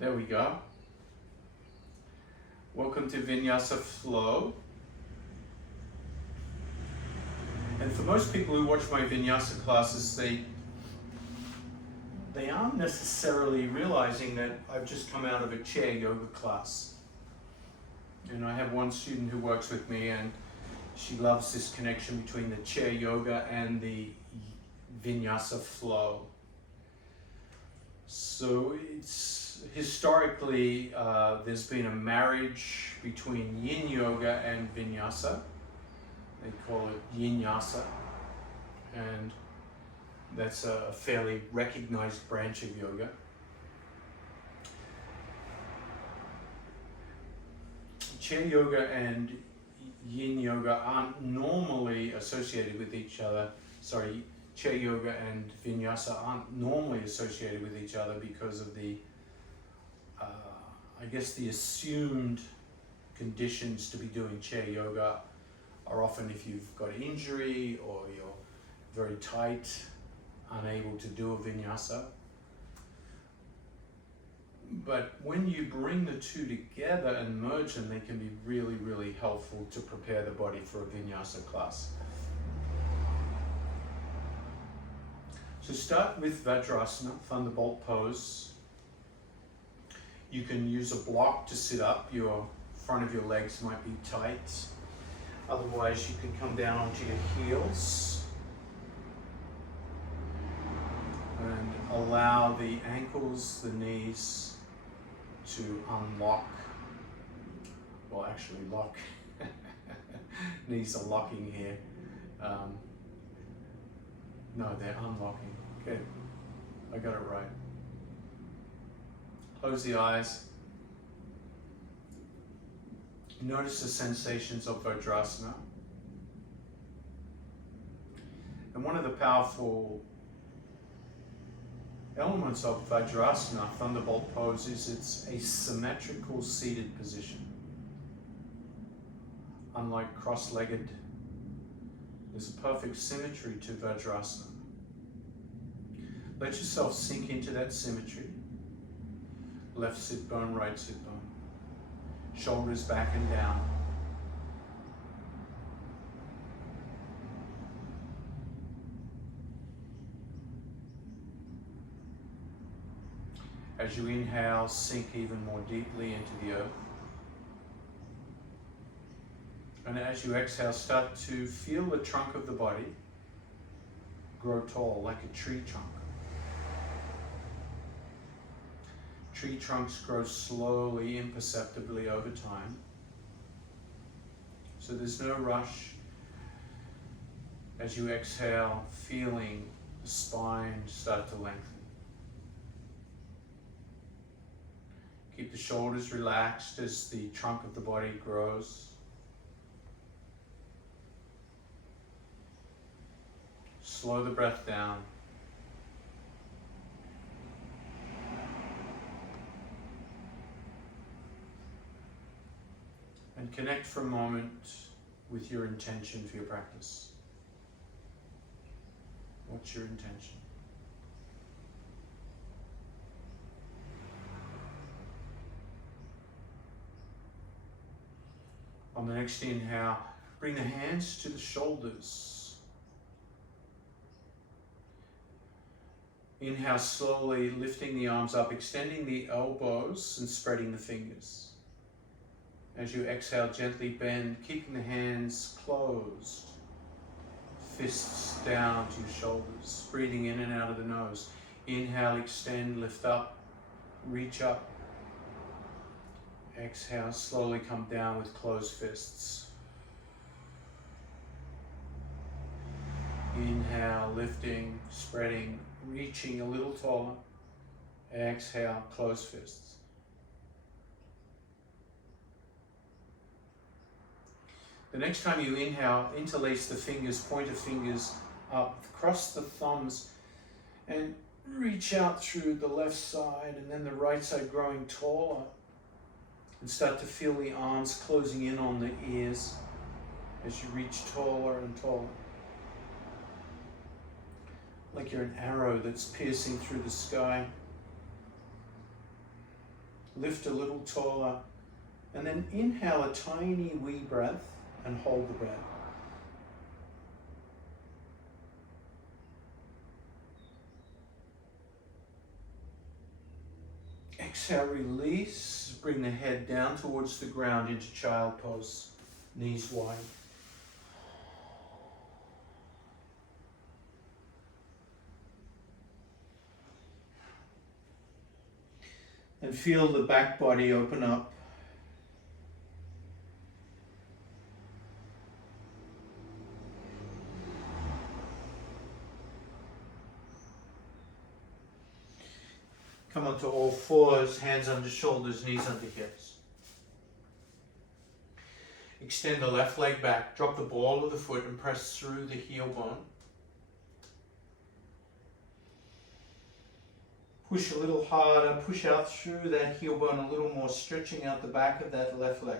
There we go. Welcome to Vinyasa Flow. And for most people who watch my Vinyasa classes, they aren't necessarily realizing that I've just come out of a chair yoga class. And I have one student who works with me, and she loves this connection between the chair yoga and the Vinyasa flow. So it's historically, there's been a marriage between yin yoga and Vinyasa. They call it Vinyasa, and that's a fairly recognized branch of yoga. Chair yoga and yin yoga aren't normally associated with each other. Sorry, chair yoga and Vinyasa aren't normally associated with each other because of the, I guess the assumed conditions to be doing chair yoga are often if you've got an injury or you're very tight, unable to do a Vinyasa. But when you bring the two together and merge them, they can be really, really helpful to prepare the body for a Vinyasa class. So start with Vajrasana, Thunderbolt pose. You can use a block to sit up. Your front of your legs might be tight. Otherwise, you can come down onto your heels and allow the ankles, the knees to unlock, well actually lock. Knees are locking here. No, they're unlocking. Okay, I got it right. Close the eyes. Notice the sensations of Vajrasana. And one of the powerful elements of Vajrasana, Thunderbolt pose, is it's a symmetrical seated position. Unlike cross-legged, there's a perfect symmetry to Vajrasana. Let yourself sink into that symmetry. Left sit bone, right sit bone. Shoulders back and down. As you inhale, sink even more deeply into the earth. And as you exhale, start to feel the trunk of the body grow tall, like a tree trunk. Tree trunks grow slowly, imperceptibly over time. So there's no rush. As you exhale, feeling the spine start to lengthen. Keep the shoulders relaxed as the trunk of the body grows. Slow the breath down. And connect for a moment with your intention for your practice. What's your intention? On the next inhale, bring the hands to the shoulders. Inhale slowly, lifting the arms up, extending the elbows and spreading the fingers. As you exhale, gently bend, keeping the hands closed. Fists down to your shoulders, breathing in and out of the nose. Inhale, extend, lift up, reach up. Exhale, slowly come down with closed fists. Inhale, lifting, spreading, reaching a little taller. Exhale, closed fists. The next time you inhale, interlace the fingers, pointer fingers up, cross the thumbs, and reach out through the left side and then the right side growing taller. And start to feel the arms closing in on the ears as you reach taller and taller. Like you're an arrow that's piercing through the sky. lift a little taller, and then inhale a tiny wee breath and hold the breath. Exhale, release, bring the head down towards the ground into child pose, knees wide. And feel the back body open up. Come onto all fours, hands under shoulders, knees under hips. Extend the left leg back, drop the ball of the foot and press through the heel bone. Push a little harder, push out through that heel bone a little more, stretching out the back of that left leg.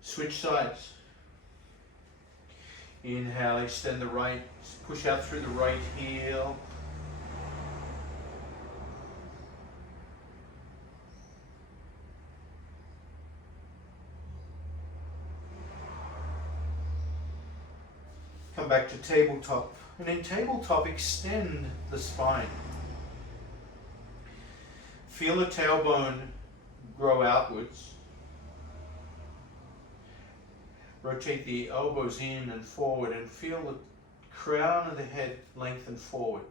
Switch sides. Inhale, extend the right, push out through the right heel. Come back to tabletop. And in tabletop, extend the spine. Feel the tailbone grow outwards. Rotate the elbows in and forward and feel the crown of the head lengthen forward.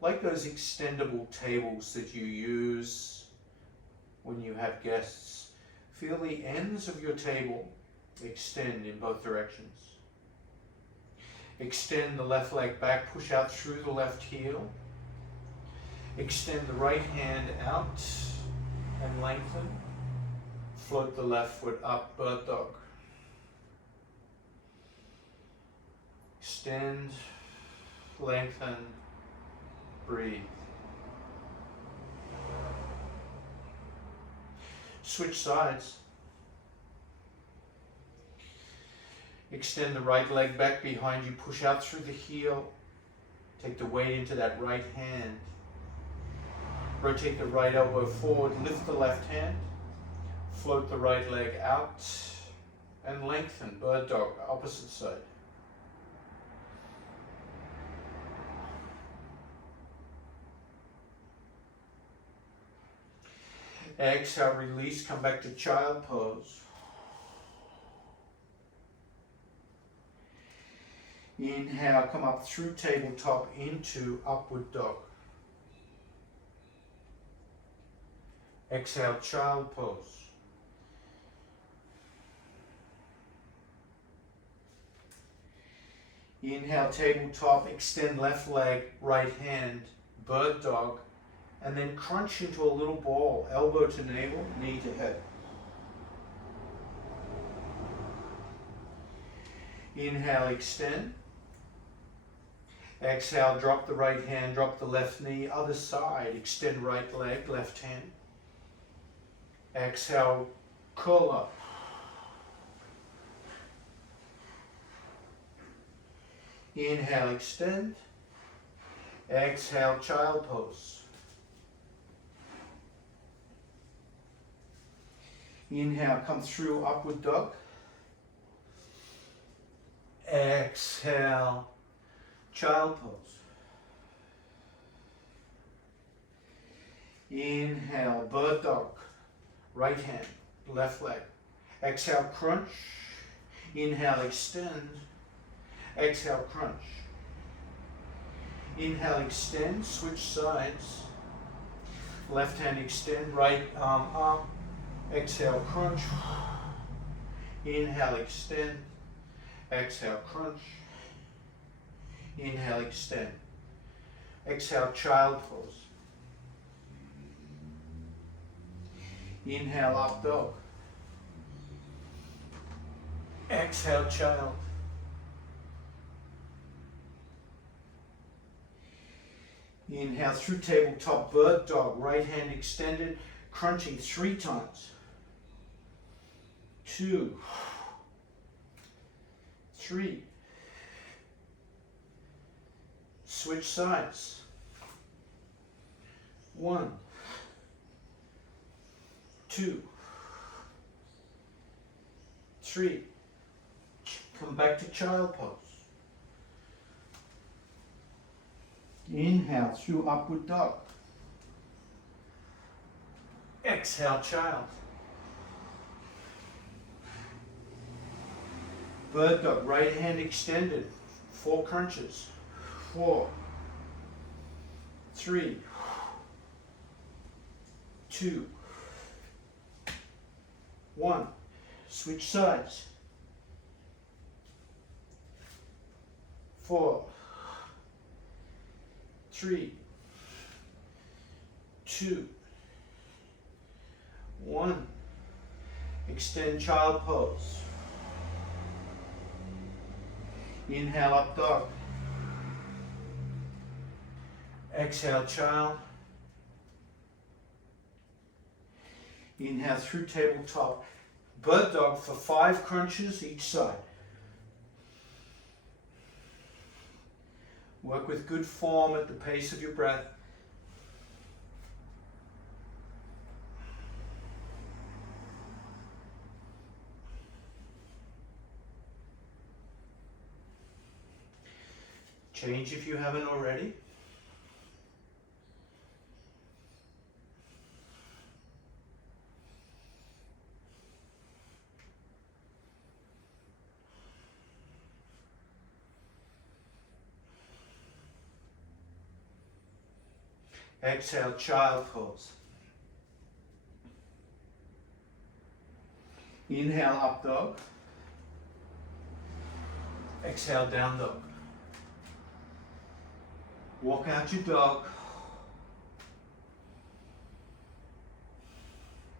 Like those extendable tables that you use when you have guests. Feel the ends of your table extend in both directions. Extend the left leg back, push out through the left heel. Extend the right hand out and lengthen. Float the left foot up, bird dog. Extend, lengthen, breathe. Switch sides. Extend the right leg back behind you, push out through the heel. Take the weight into that right hand. Rotate the right elbow forward, lift the left hand. Float the right leg out and lengthen, bird dog, opposite side. Exhale, release, come back to child pose. Inhale, come up through tabletop into upward dog. Exhale, child pose. Inhale, tabletop, extend left leg, right hand, bird dog, and then crunch into a little ball, elbow to navel, knee to head. Inhale, extend. Exhale, drop the right hand, drop the left knee, other side, extend right leg, left hand. Exhale, curl up. Inhale, extend. Exhale, child pose. Inhale, come through upward dog. Exhale, child pose. Inhale, bird dog. Right hand, left leg. Exhale, crunch. Inhale, extend. Exhale, crunch. Inhale, extend, switch sides. Left hand extend, right arm up. Exhale, crunch. Inhale, extend. Exhale, crunch. Inhale, extend. Exhale, child pose. Inhale, up dog. Exhale, child. Inhale through tabletop, bird dog, right hand extended, crunching 3 times. 2, 3. Switch sides. 1, 2, 3. Come back to child pose. Inhale through upward dog. Exhale, child. Bird dog, right hand extended. 4 crunches. 4, 3, 2, 1. Switch sides. 4, 3, 2, 1. Extend child pose. Inhale, up dog. Exhale, child. Inhale through tabletop. Bird dog for 5 crunches each side. Work with good form at the pace of your breath. Change if you haven't already. Exhale, child pose. Inhale, up dog. Exhale, down dog. Walk out your dog.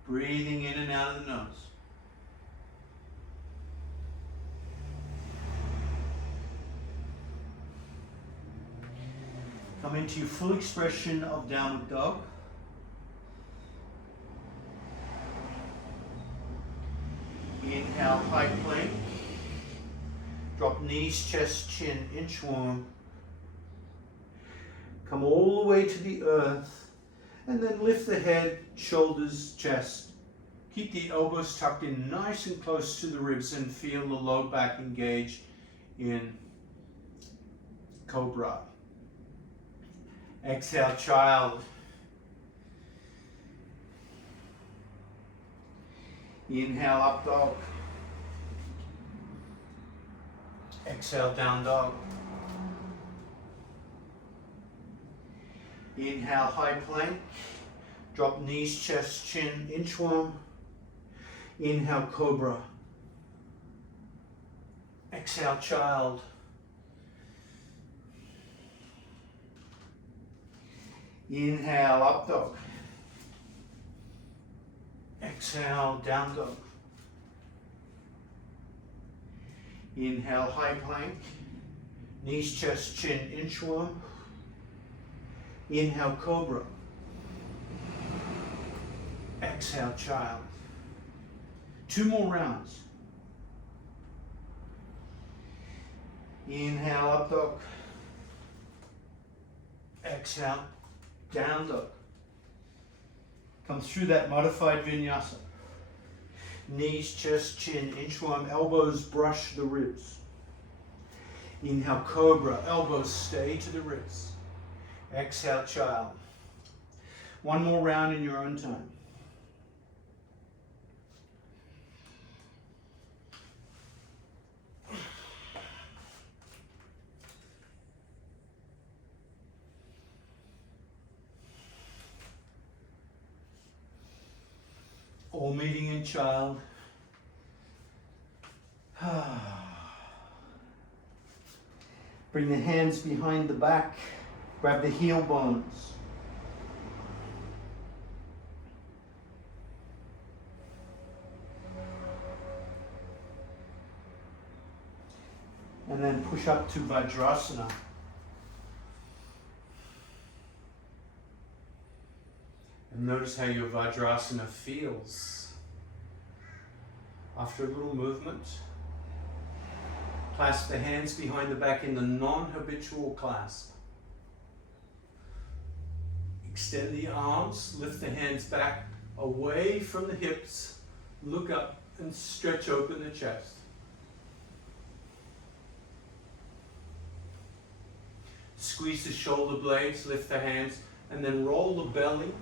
Breathing in and out of the nose. Come into your full expression of downward dog. Inhale, high plank. Drop knees, chest, chin, inchworm. Come all the way to the earth, and then lift the head, shoulders, chest. Keep the elbows tucked in nice and close to the ribs, and feel the low back engage in cobra. Exhale, child. Inhale, up dog. Exhale, down dog. Inhale, high plank. Drop knees, chest, chin, inchworm. Inhale, cobra. Exhale, child. Inhale, up dog. Exhale, down dog. Inhale, high plank. Knees, chest, chin, inchworm. Inhale, cobra. Exhale, child. 2 more rounds. Inhale, up dog. Exhale, down dog. Come through that modified vinyasa. Knees, chest, chin, inchworm, elbows brush the ribs. Inhale, cobra, elbows stay to the ribs. Exhale, child. 1 more round in your own time. All meeting in child. Bring the hands behind the back. Grab the heel bones. And then push up to Vajrasana. And notice how your Vajrasana feels. After a little movement, Clasp the hands behind the back in the non-habitual clasp. Extend the arms, lift the hands back away from the hips, look up and stretch open the chest. Squeeze the shoulder blades, lift the hands, and then roll the belly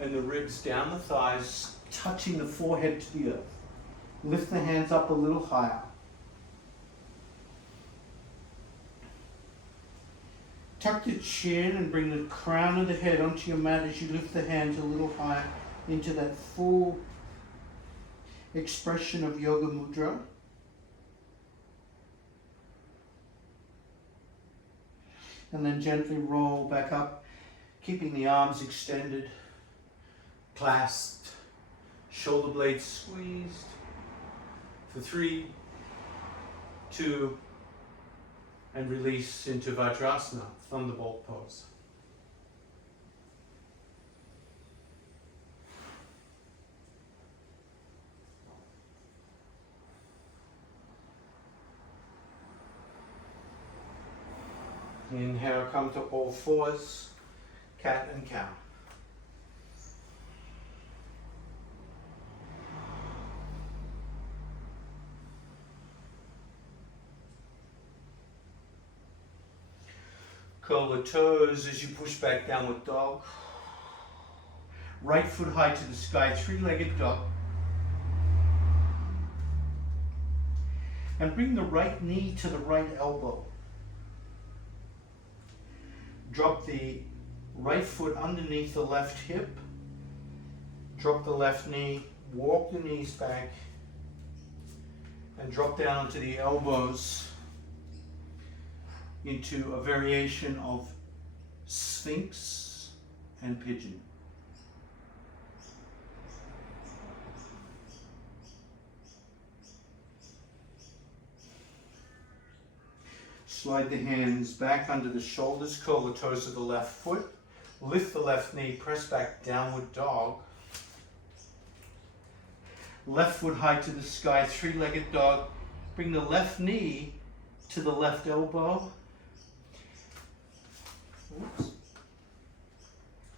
and the ribs down the thighs, touching the forehead to the earth. Lift the hands up a little higher. Tuck the chin and bring the crown of the head onto your mat as you lift the hands a little higher into that full expression of yoga mudra. And then gently roll back up, keeping the arms extended, clasped, shoulder blades squeezed. For 3, 2, and release into Vajrasana, Thunderbolt pose. Inhale, come to all fours, cat and cow. Curl the toes as you push back downward dog. Right foot high to the sky, three-legged dog. And bring the right knee to the right elbow. Drop the right foot underneath the left hip. Drop the left knee, walk the knees back, and drop down onto the elbows into a variation of Sphinx and Pigeon. Slide the hands back under the shoulders, curl the toes of the left foot, lift the left knee, press back, downward dog. Left foot high to the sky, three-legged dog. Bring the left knee to the left elbow. Oops.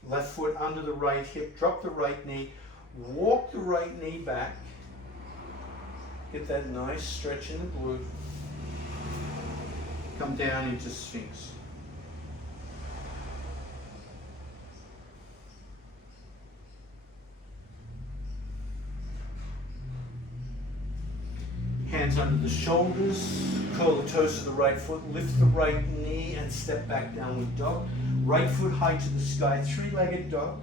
Left foot under the right hip, drop the right knee, walk the right knee back. Get that nice stretch in the glute. Come down into Sphinx. Hands under the shoulders, curl the toes to the right foot, lift the right knee and step back downward dog. Right foot high to the sky, three-legged dog.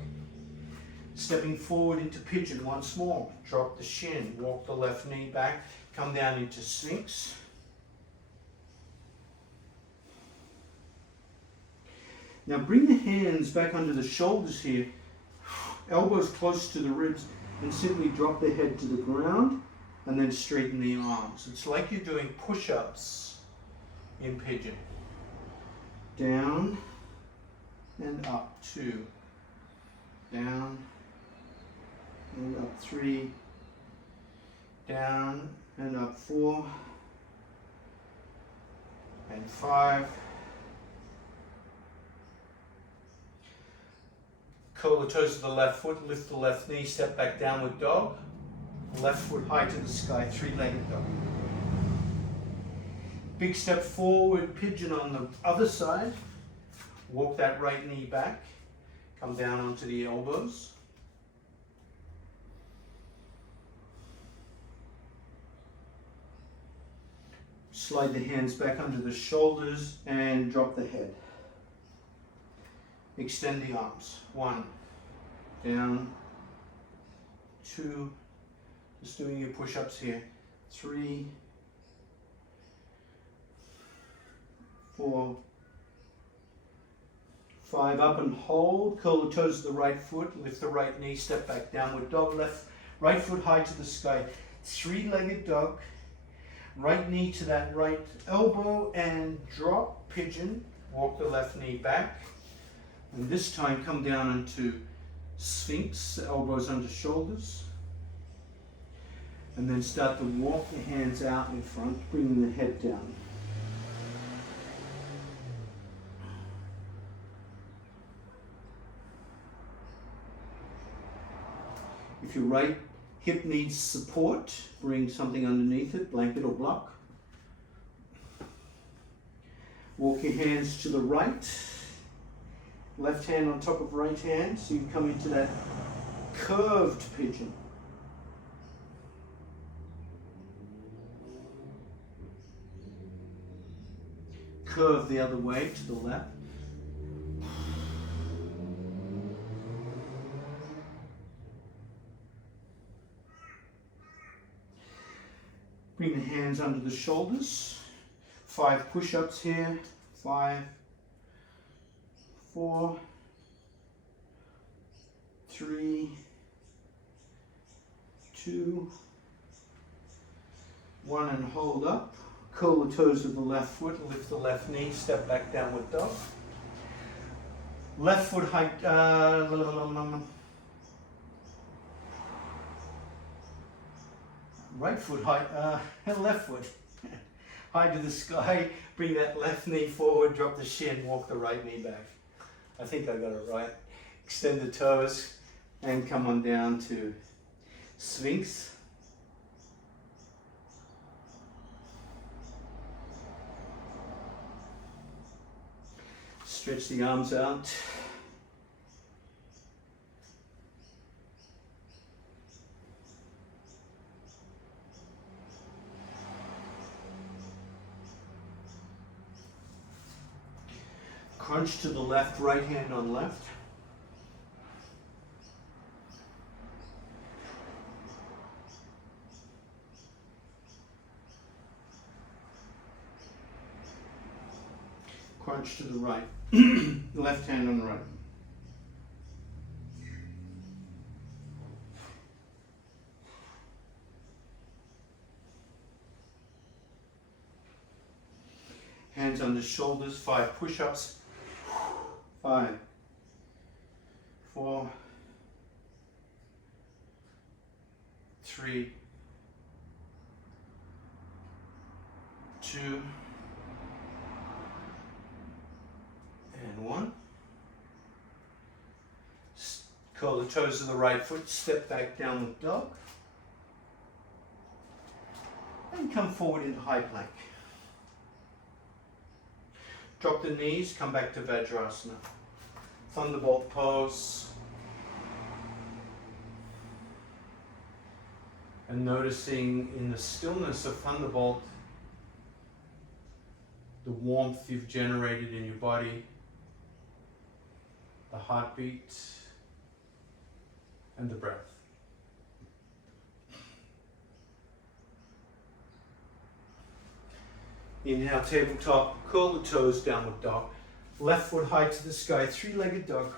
Stepping forward into pigeon once more. Drop the shin, walk the left knee back, come down into Sphinx. Now bring the hands back under the shoulders here, elbows close to the ribs, and simply drop the head to the ground and then straighten the arms. It's like you're doing push-ups in pigeon. Down and up, 2. Down and up, 3. Down and up, 4. And 5. Curl the toes of the left foot, lift the left knee, step back downward dog. Left foot high to the sky, three-legged dog. Big step forward, pigeon on the other side. Walk that right knee back. Come down onto the elbows. Slide the hands back under the shoulders and drop the head. Extend the arms. 1, down, 2, just doing your push-ups here. 3, 4, 5, up and hold. Curl the toes of the right foot, lift the right knee, step back, downward dog. Right foot high to the sky. Three-legged dog. Right knee to that right elbow and drop, pigeon. Walk the left knee back. And this time come down into Sphinx, elbows under shoulders. And then start to walk the hands out in front, bringing the head down. If your right hip needs support, bring something underneath it, blanket or block. Walk your hands to the right, left hand on top of right hand, so you come into that curved pigeon. Curve the other way to the left. Bring the hands under the shoulders. 5 push-ups here. 5, 4, 3, 2, 1, and hold up. Curl the toes of the left foot, lift the left knee, step back, downward dog. Left foot height, right foot height, left foot. High to the sky, bring that left knee forward, drop the shin, walk the right knee back. I think I got it right. Extend the toes and come on down to Sphinx. Stretch the arms out. Crunch to the left, right hand on left. Crunch to the right, left hand on right. Hands on the shoulders, 5 push-ups. 5, 4, 3, 2, and 1. Curl the toes of the right foot, step back, downward dog. And come forward into high plank. Drop the knees, come back to Vajrasana. Thunderbolt pose. And noticing in the stillness of Thunderbolt, the warmth you've generated in your body, the heartbeat, and the breath. Inhale, tabletop, curl the toes, downward dog. Left foot high to the sky, 3-legged dog.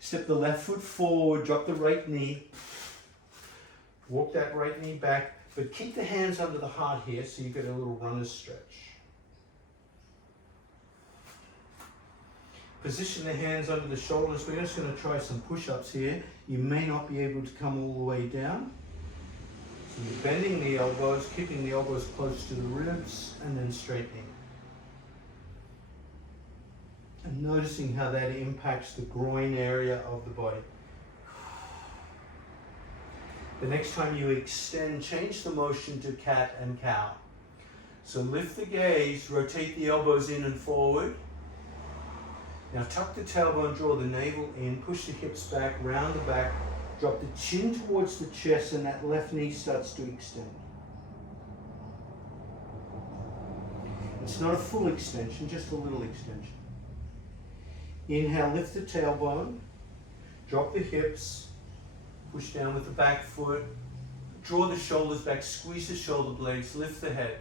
Step the left foot forward, drop the right knee. Walk that right knee back, but keep the hands under the heart here so you get a little runner's stretch. Position the hands under the shoulders. We're just going to try some push-ups here. You may not be able to come all the way down. So you're bending the elbows, keeping the elbows close to the ribs, and then straightening. And noticing how that impacts the groin area of the body. The next time you extend, change the motion to cat and cow. So lift the gaze, rotate the elbows in and forward. Now tuck the tailbone, draw the navel in, push the hips back, round the back, drop the chin towards the chest, and that left knee starts to extend. It's not a full extension, just a little extension. Inhale, lift the tailbone, drop the hips, push down with the back foot, draw the shoulders back, squeeze the shoulder blades, lift the head.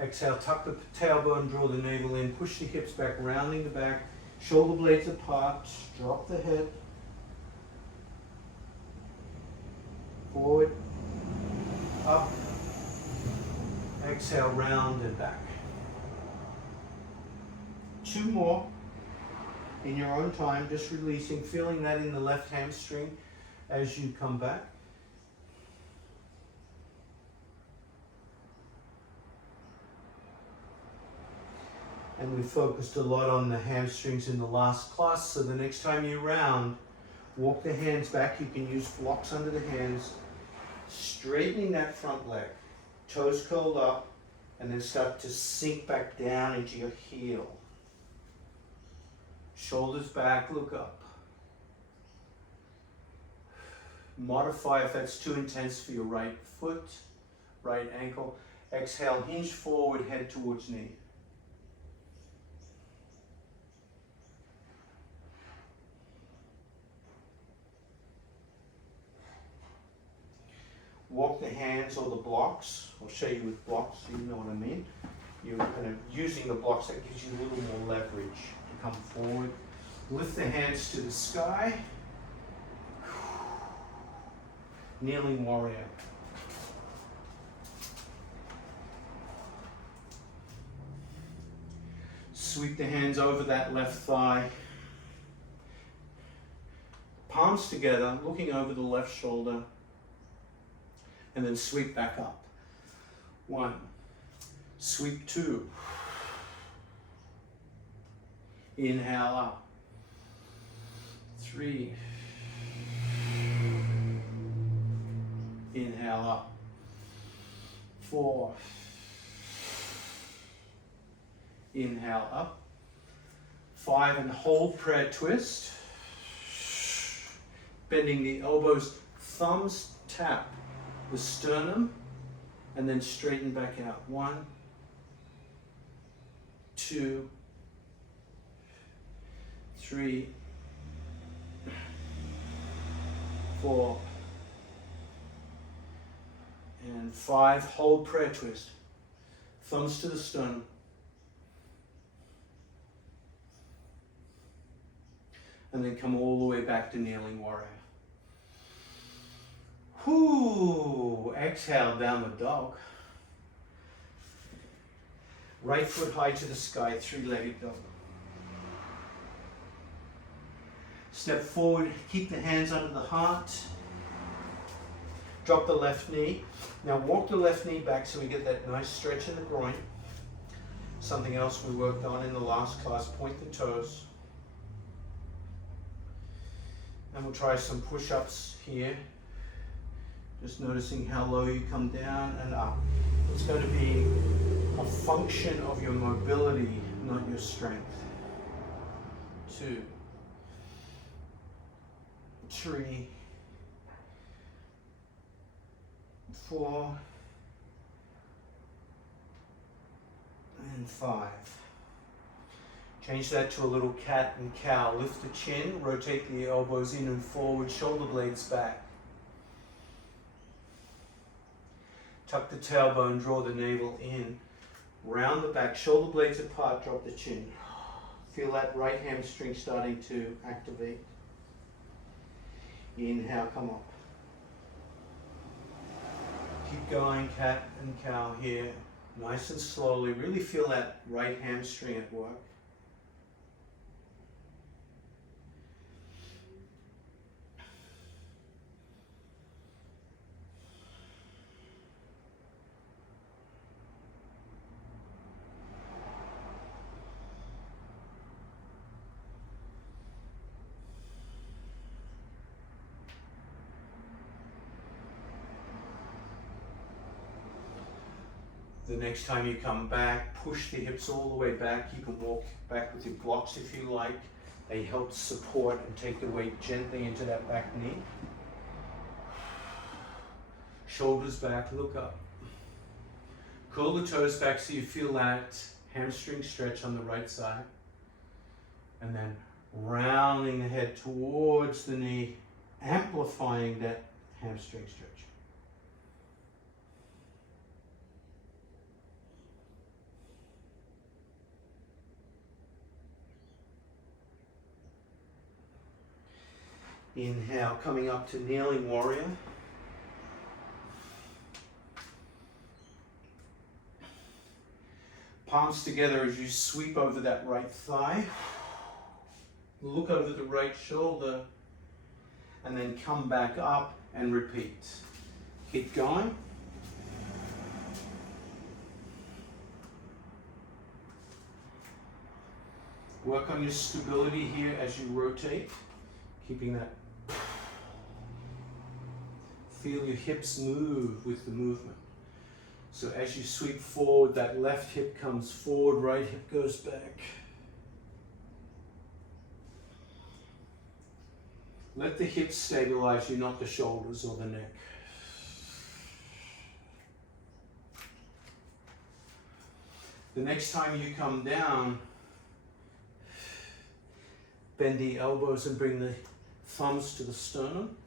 Exhale, tuck the tailbone, draw the navel in, push the hips back, rounding the back, shoulder blades apart, drop the head. Forward, up, exhale, round and back. 2 more in your own time, just releasing, feeling that in the left hamstring as you come back. And we focused a lot on the hamstrings in the last class, so the next time you round, Walk the hands back. You can use blocks under the hands. Straightening that front leg. Toes curled up, and then start to sink back down into your heel. Shoulders back, look up. Modify if that's too intense for your right foot, right ankle. Exhale, hinge forward, head towards knee. Walk the hands or the blocks. I'll show you with blocks so you know what I mean. You're kind of using the blocks, that gives you a little more leverage to come forward. Lift the hands to the sky. Kneeling warrior. Sweep the hands over that left thigh. Palms together, looking over the left shoulder. And then sweep back up. 1. Sweep 2. Inhale up. 3. Inhale up. 4. Inhale up. 5, and hold prayer twist. Bending the elbows, thumbs tap the sternum, and then straighten back out. 1, 2, 3, 4, and 5. Hold prayer twist. Thumbs to the sternum. And then come all the way back to kneeling warrior. Whoo! Exhale, downward dog. Right foot high to the sky, three-legged dog. Step forward, keep the hands under the heart. Drop the left knee. Now walk the left knee back so we get that nice stretch in the groin. Something else we worked on in the last class, point the toes. And we'll try some push-ups here. Just noticing how low you come down and up. It's going to be a function of your mobility, not your strength. 2, 3, 4, and 5. Change that to a little cat and cow. Lift the chin, rotate the elbows in and forward, shoulder blades back. Tuck the tailbone, draw the navel in. Round the back, shoulder blades apart, drop the chin. Feel that right hamstring starting to activate. Inhale, come up. Keep going, cat and cow here. Nice and slowly. Really feel that right hamstring at work. The next time you come back, push the hips all the way back. You can walk back with your blocks if you like. They help support and take the weight gently into that back knee. Shoulders back, look up. Curl the toes back so you feel that hamstring stretch on the right side. And then rounding the head towards the knee, amplifying that hamstring stretch. Inhale, coming up to kneeling warrior. Palms together as you sweep over that right thigh. Look over the right shoulder and then come back up and repeat. Keep going. Work on your stability here as you rotate, keeping that Feel your hips move with the movement. So as you sweep forward, that left hip comes forward, right hip goes back. Let the hips stabilize you, not the shoulders or the neck. The next time you come down, bend the elbows and bring the thumbs to the sternum.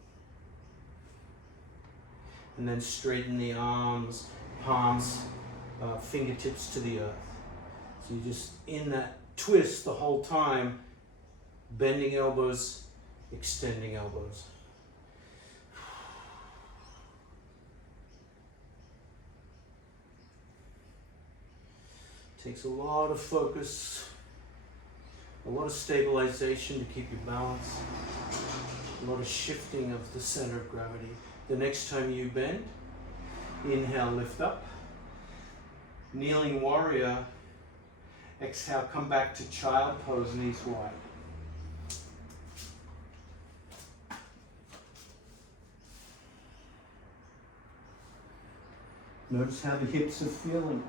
And then straighten the arms, palms, fingertips to the earth. So you're just in that twist the whole time, bending elbows, extending elbows. Takes a lot of focus, a lot of stabilization to keep your balance, a lot of shifting of the center of gravity. The next time you bend, inhale, lift up. Kneeling warrior, exhale, come back to child pose, knees wide. Notice how the hips are feeling.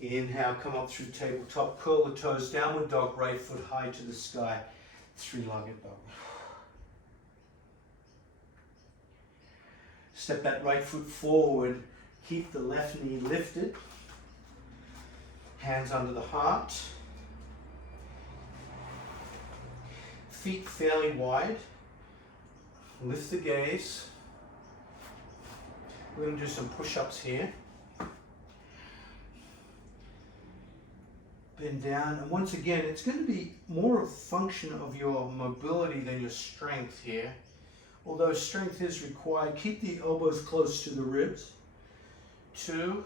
Inhale, come up through tabletop, curl the toes, downward dog, right foot high to the sky, three-legged dog. Step that right foot forward, keep the left knee lifted, hands under the heart, feet fairly wide, lift the gaze. We're going to do some push-ups here. Bend down, and once again, it's going to be more a function of your mobility than your strength here. Although strength is required, keep the elbows close to the ribs. 2,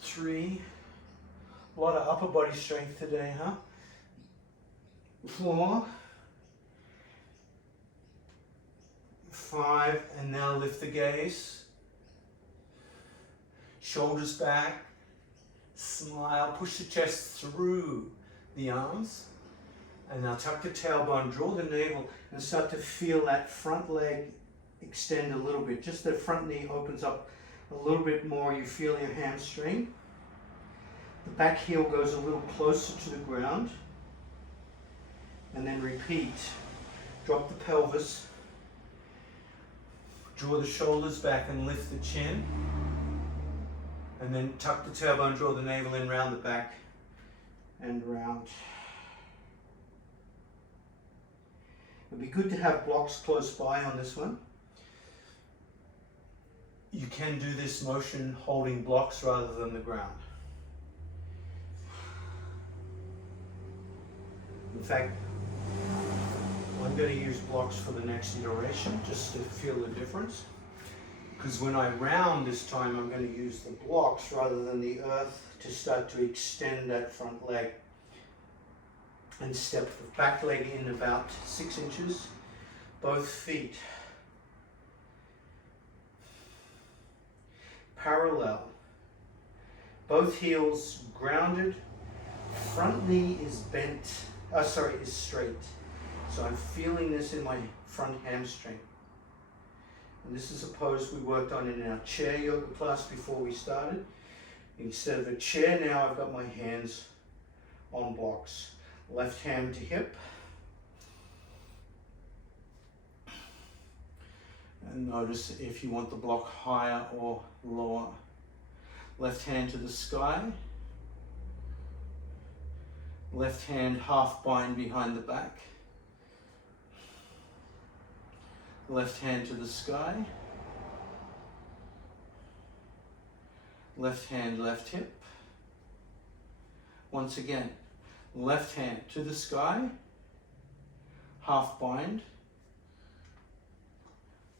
3, a lot of upper body strength today, huh? 4, 5, and now lift the gaze. Shoulders back. Smile, push the chest through the arms, and now tuck the tailbone, draw the navel, and start to feel that front leg extend a little bit. Just the front knee opens up a little bit more. You feel your hamstring. The back heel goes a little closer to the ground, and then repeat. Drop the pelvis, draw the shoulders back and lift the chin. And then tuck the tailbone, draw the navel in, round the back and round. It'd be good to have blocks close by on this one. You can do this motion holding blocks rather than the ground. In fact, I'm going to use blocks for the next iteration just to feel the difference. Because when I round this time, I'm going to use the blocks rather than the earth to start to extend that front leg. And step the back leg in about 6 inches, both feet parallel, both heels grounded, front knee is bent, is straight. So I'm feeling this in my front hamstring. And this is a pose we worked on in our chair yoga class before we started. Instead of a chair now, I've got my hands on blocks. Left hand to hip. And notice if you want the block higher or lower. Left hand to the sky. Left hand half bind behind the back. Left hand to the sky. Left hand, left hip. Once again, left hand to the sky, half bind,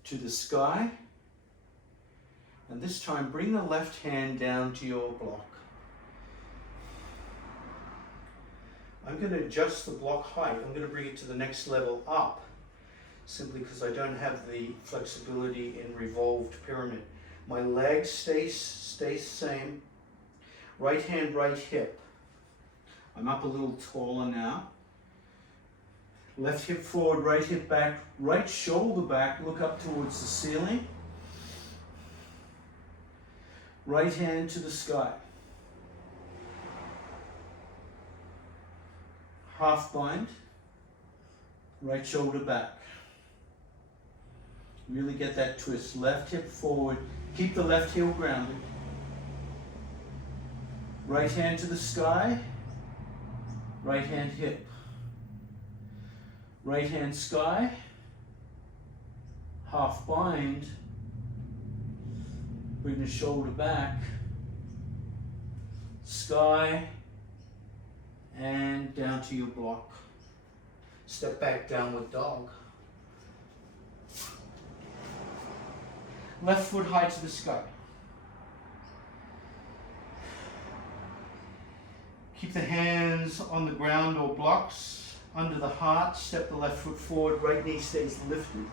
to the sky, and this time bring the left hand down to your block. I'm going to adjust the block height. I'm going to bring it to the next level up, simply because I don't have the flexibility in revolved pyramid. My legs stay same. Right hand, right hip. I'm up a little taller now. Left hip forward, right hip back, right shoulder back, look up towards the ceiling. Right hand to the sky. Half bind, right shoulder back. Really get that twist. Left hip forward, keep the left heel grounded. Right hand to the sky, right hand hip. Right hand sky, half bind, bring the shoulder back, sky, and down to your block. Step back, downward dog. Left foot high to the sky. Keep the hands on the ground or blocks. Under the heart, step the left foot forward, right knee stays lifted.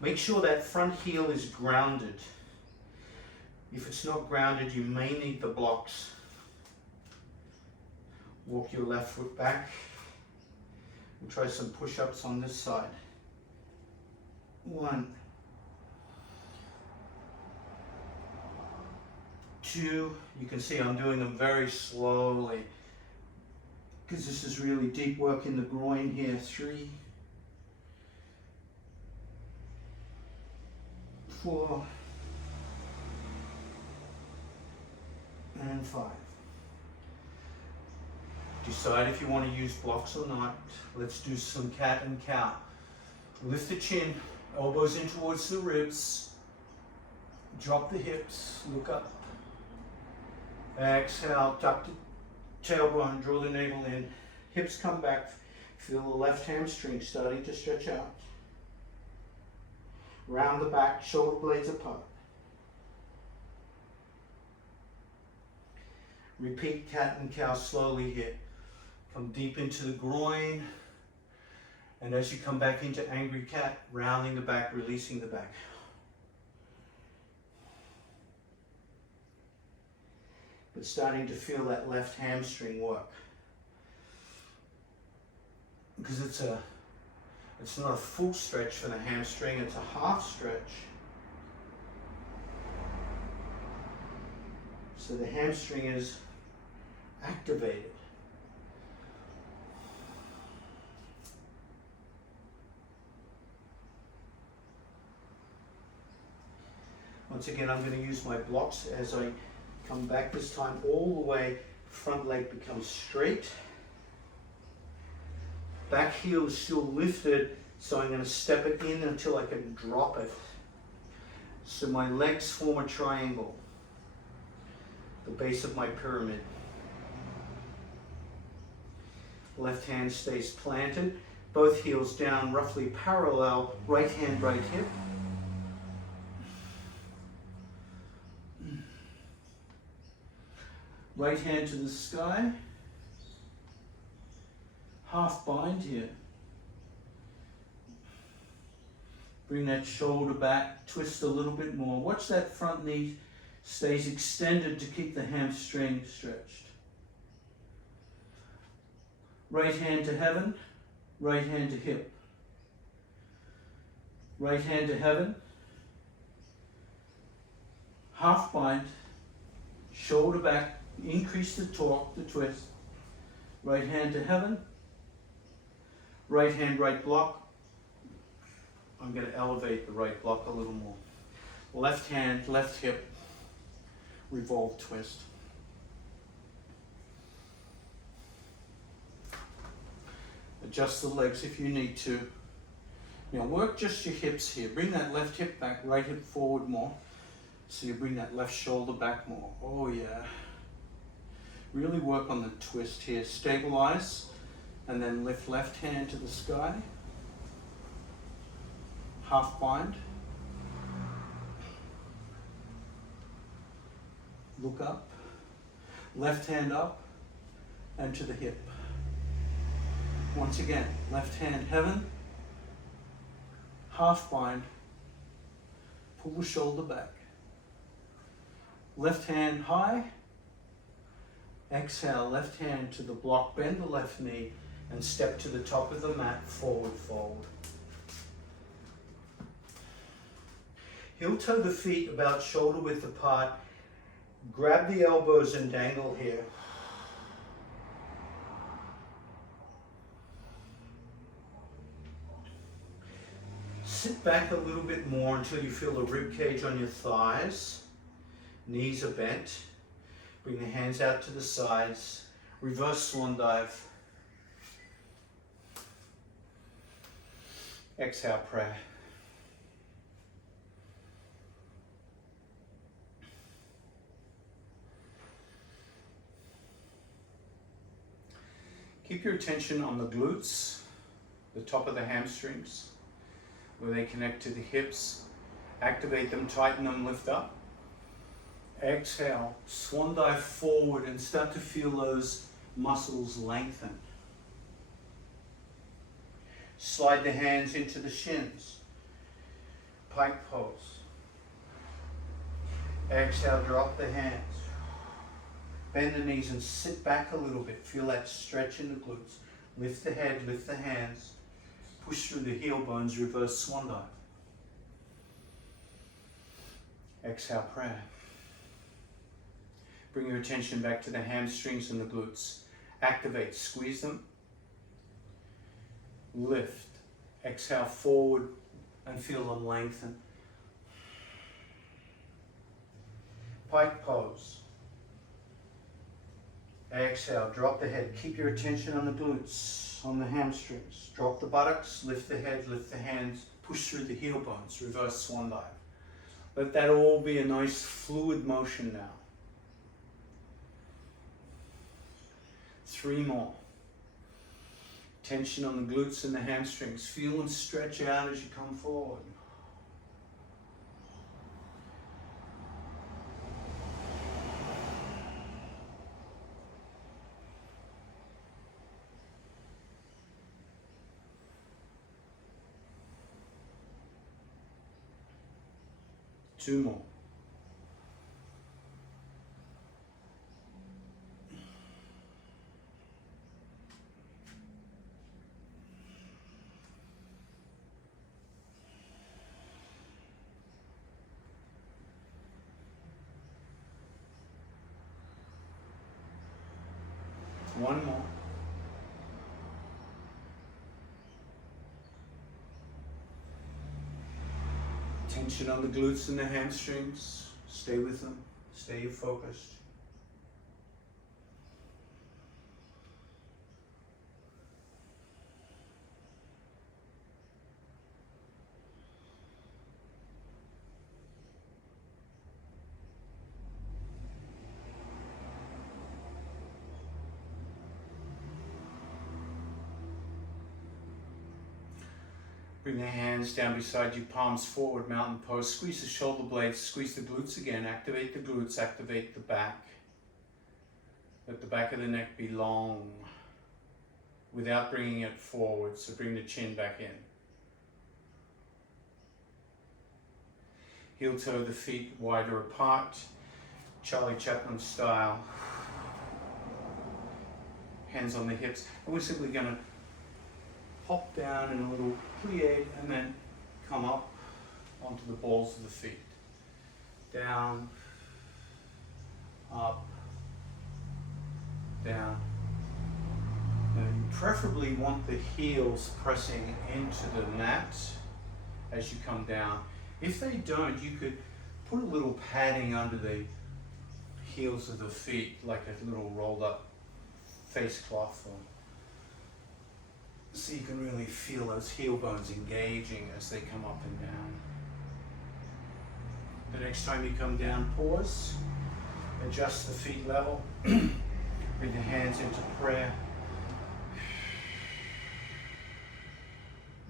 Make sure that front heel is grounded. If it's not grounded, you may need the blocks. Walk your left foot back. We'll try some push-ups on this side. 1, 2, you can see I'm doing them very slowly because this is really deep work in the groin here. 3, 4, and 5. Decide if you want to use blocks or not. Let's do some cat and cow. Lift the chin, elbows in towards the ribs. Drop the hips, look up. Exhale, tuck the tailbone, draw the navel in. Hips come back. Feel the left hamstring starting to stretch out. Round the back, shoulder blades apart. Repeat cat and cow slowly here. Come deep into the groin. And as you come back into angry cat, rounding the back, releasing the back. But starting to feel that left hamstring work. Because it's not a full stretch for the hamstring, it's a half stretch. So the hamstring is activated. Once again, I'm going to use my blocks as I come back this time all the way. Front leg becomes straight. Back heel is still lifted, so I'm going to step it in until I can drop it. So my legs form a triangle, the base of my pyramid. Left hand stays planted, both heels down roughly parallel, right hand, right hip. Right hand to the sky. Half bind here. Bring that shoulder back, twist a little bit more. Watch that front knee stays extended to keep the hamstring stretched. Right hand to heaven, right hand to hip. Right hand to heaven. Half bind, shoulder back. Increase the torque, the twist. Right hand to heaven. Right hand, right block. I'm going to elevate the right block a little more. Left hand, left hip. Revolve, twist. Adjust the legs if you need to. Now work just your hips here. Bring that left hip back, right hip forward more. So you bring that left shoulder back more. Oh yeah. Really work on the twist here. Stabilize and then lift left hand to the sky. Half bind. Look up. Left hand up and to the hip. Once again, left hand heaven. Half bind. Pull the shoulder back. Left hand high. Exhale, left hand to the block, bend the left knee and step to the top of the mat, forward fold. Heel toe the feet about shoulder width apart. Grab the elbows and dangle here. Sit back a little bit more until you feel the rib cage on your thighs. Knees are bent. Bring the hands out to the sides. Reverse swan dive. Exhale, prayer. Keep your attention on the glutes, the top of the hamstrings, where they connect to the hips. Activate them, tighten them, lift up. Exhale, swan dive forward and start to feel those muscles lengthen. Slide the hands into the shins. Pike pose. Exhale, drop the hands. Bend the knees and sit back a little bit. Feel that stretch in the glutes. Lift the head, lift the hands. Push through the heel bones, reverse swan dive. Exhale, prayer. Bring your attention back to the hamstrings and the glutes. Activate, squeeze them. Lift. Exhale, forward and feel them lengthen. Pike pose. Exhale, drop the head. Keep your attention on the glutes, on the hamstrings. Drop the buttocks, lift the head, lift the hands, push through the heel bones, reverse swan dive. Let that all be a nice fluid motion now. 3 more. Tension on the glutes and the hamstrings. Feel them stretch out as you come forward. Two more. One more. Tension on the glutes and the hamstrings. Stay with them. Stay focused. Bring the hands down beside you, palms forward, mountain pose. Squeeze the shoulder blades, squeeze the glutes again. Activate the glutes, activate the back. Let the back of the neck be long without bringing it forward, so bring the chin back in. Heel toe the feet wider apart, Charlie Chaplin style. Hands on the hips. And we're simply going to hop down in a little plie and then come up onto the balls of the feet. Down, up, down. Now you preferably want the heels pressing into the mat as you come down. If they don't, you could put a little padding under the heels of the feet, like a little rolled up face cloth, so you can really feel those heel bones engaging as they come up and down. The next time you come down, pause, adjust the feet level, bring the hands into prayer,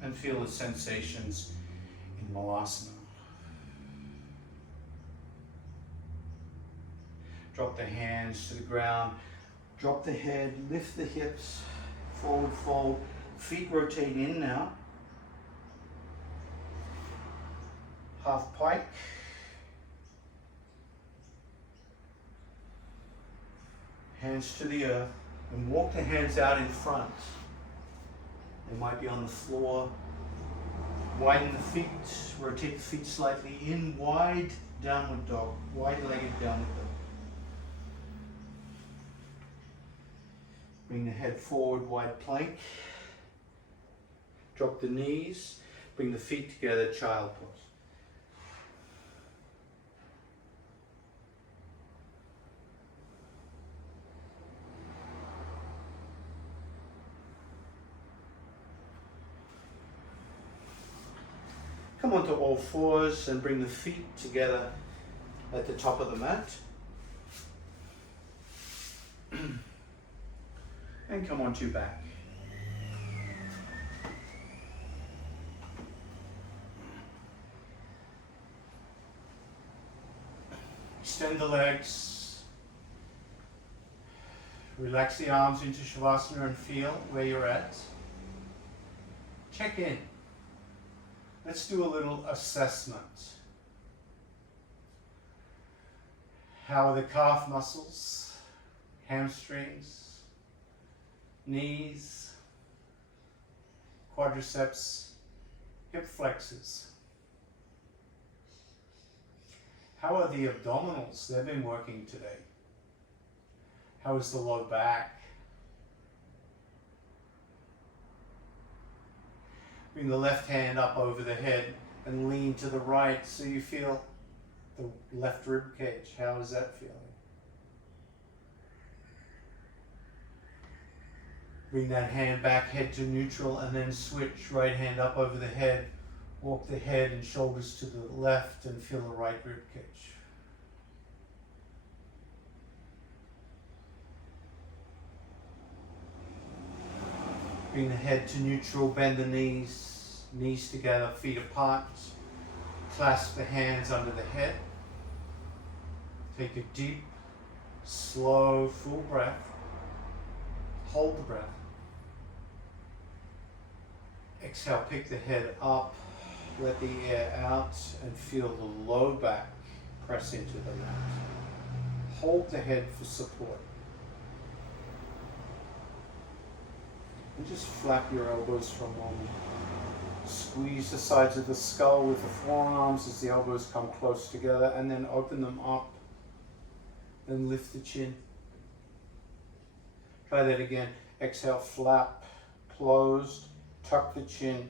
and feel the sensations in Malasana. Drop the hands to the ground, drop the head, lift the hips, forward fold. Feet rotate in now. Half pike. Hands to the earth, and walk the hands out in front. They might be on the floor. Widen the feet, rotate the feet slightly in, wide downward dog, wide-legged downward dog. Bring the head forward, wide plank. Drop the knees, bring the feet together, child pose. Come onto all fours and bring the feet together at the top of the mat. And come onto your back. Extend the legs. Relax the arms into Shavasana and feel where you're at. Check in. Let's do a little assessment. How are the calf muscles, hamstrings, knees, quadriceps, hip flexors? How are the abdominals? They've been working today. How is the low back? Bring the left hand up over the head and lean to the right so you feel the left rib cage. How is that feeling? Bring that hand back, head to neutral, and then switch. Right hand up over the head. Walk the head and shoulders to the left and feel the right rib cage. Bring the head to neutral, bend the knees, knees together, feet apart. Clasp the hands under the head. Take a deep, slow, full breath. Hold the breath. Exhale, pick the head up, let the air out, and feel the low back press into the mat. Hold the head for support. And just flap your elbows for a moment. Squeeze the sides of the skull with the forearms as the elbows come close together, and then open them up. Then lift the chin. Try that again. Exhale, flap, closed, tuck the chin,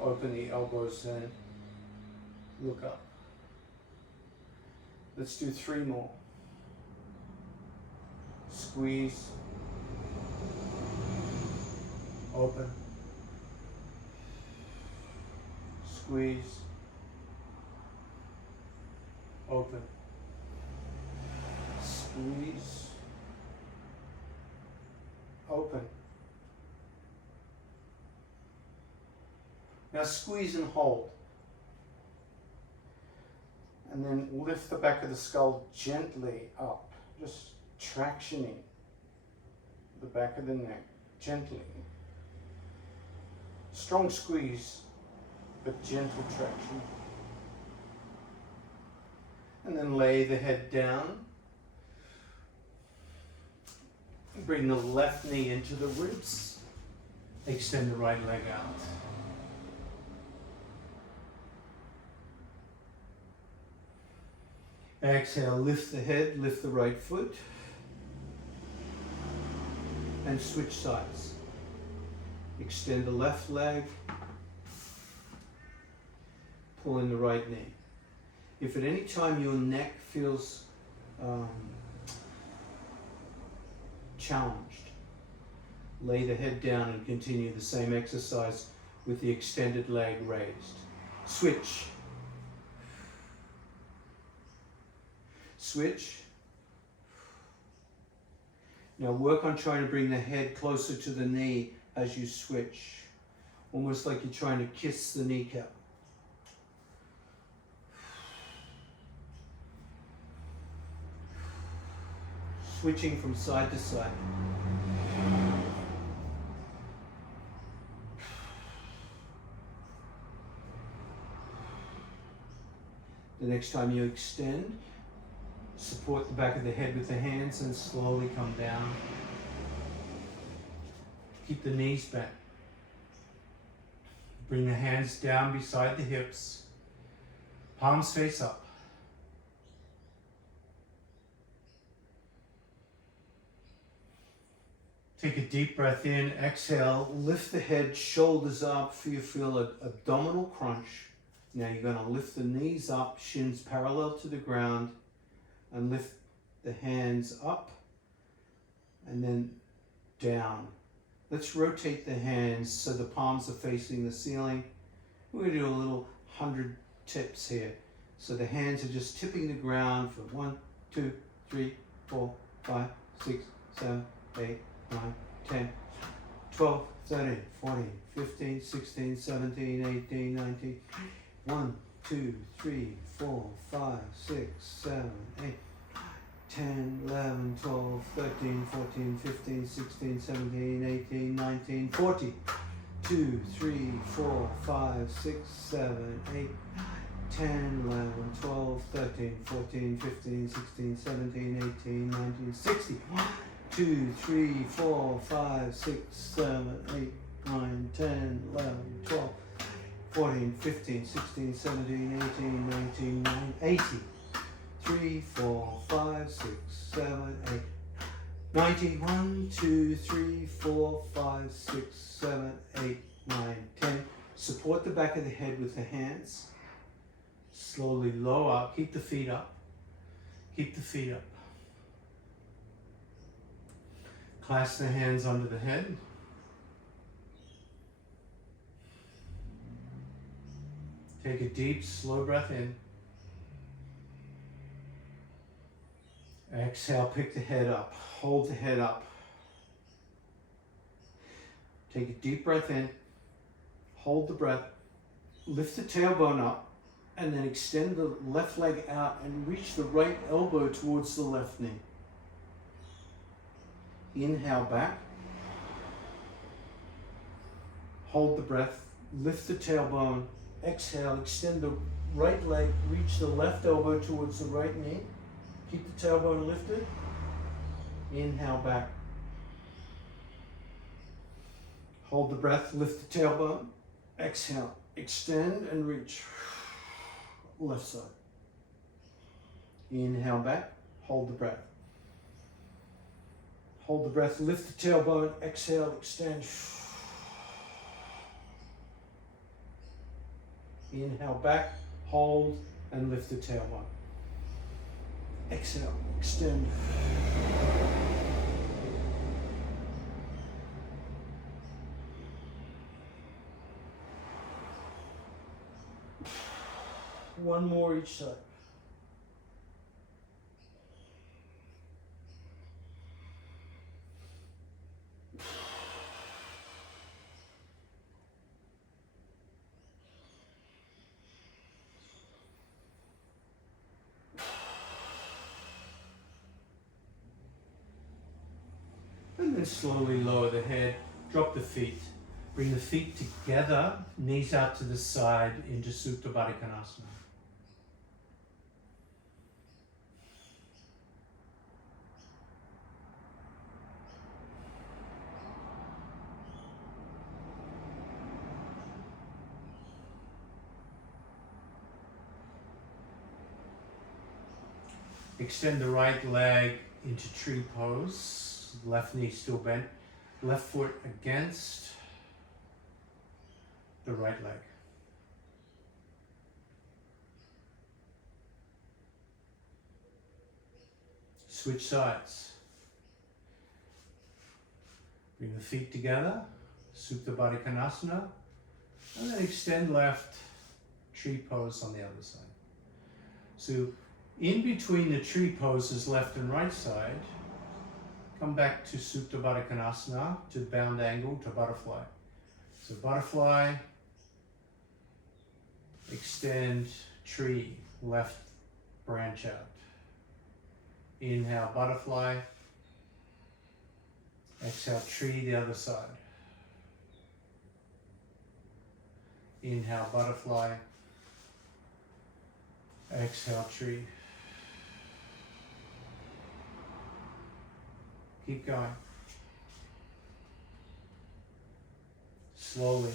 open the elbows, and look up. Let's do 3 more. Squeeze, open, squeeze, open, squeeze, open. Now squeeze and hold. And then lift the back of the skull gently up, just tractioning the back of the neck, gently. Strong squeeze, but gentle traction. And then lay the head down. Bring the left knee into the ribs. Extend the right leg out. Exhale, lift the head, lift the right foot, and switch sides. Extend the left leg, pull in the right knee. If at any time your neck feels challenged, lay the head down and continue the same exercise with the extended leg raised. Switch. Switch. Now work on trying to bring the head closer to the knee as you switch. Almost like you're trying to kiss the kneecap. Switching from side to side. The next time you extend, Support the back of the head with the hands and slowly come down. Keep the knees bent. Bring the hands down beside the hips. Palms face up. Take a deep breath in, exhale, lift the head, shoulders up, you feel an abdominal crunch. Now you're going to lift the knees up, shins parallel to the ground, and lift the hands up and then down. Let's rotate the hands so the palms are facing the ceiling. We're going to do a little 100 tips here. So the hands are just tipping the ground for 1, 2, 3, 4, 5, 6, 7, 8, 9, 10, 12, 13, 14, 15, 16, 17, 18, 19, 1, 2, 3, 4, 5, 6, 7, 8, 10, 11, 12, 13, 14, 15, 16, 17, 18, 19, 40, 2, 3, 4, 5, 6, 7, 8, 10, 11, 12, 13, 14, 15, 16, 17, 18, 19, 60. 2, 3, 4, 5, 6, 7, 8, 9, 10, 11, 12, 14, 15, 16, 17, 18, 19, 80. 3, 4, 5, 6, 7, 8, 90. 1, 2, 3, 4, 5, 6, 7, 8, 9, 10. Support the back of the head with the hands. Slowly lower. Keep the feet up. Keep the feet up. Clasp the hands under the head. Take a deep, slow breath in. Exhale, pick the head up. Hold the head up. Take a deep breath in. Hold the breath. Lift the tailbone up and then extend the left leg out and reach the right elbow towards the left knee. Inhale back. Hold the breath. Lift the tailbone. Exhale, extend the right leg, reach the left elbow towards the right knee. Keep the tailbone lifted. Inhale back. Hold the breath, lift the tailbone. Exhale, extend and reach. Left side. Inhale back, hold the breath. Hold the breath, lift the tailbone, exhale, extend. Inhale back, hold, and lift the tailbone. Exhale, extend. One more each side. And then slowly lower the head, drop the feet. Bring the feet together, knees out to the side into Supta Baddha Konasana. Extend the right leg into tree pose. Left knee still bent. Left foot against the right leg. Switch sides. Bring the feet together, Supta Baddha Konasana, and then extend left, tree pose on the other side. So in between the tree poses, left and right side, come back to Supta Baddha Konasana, to bound angle, to butterfly. So butterfly, extend, tree, left branch out. Inhale, butterfly. Exhale, tree, the other side. Inhale, butterfly. Exhale, tree. Keep going. Slowly.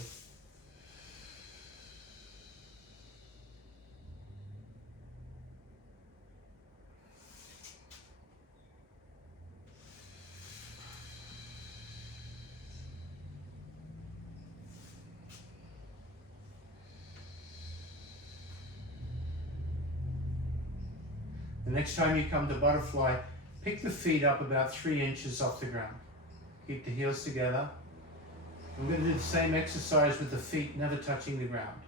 The next time you come to butterfly, pick the feet up about 3 inches off the ground. Keep the heels together. I'm going to do the same exercise with the feet never touching the ground.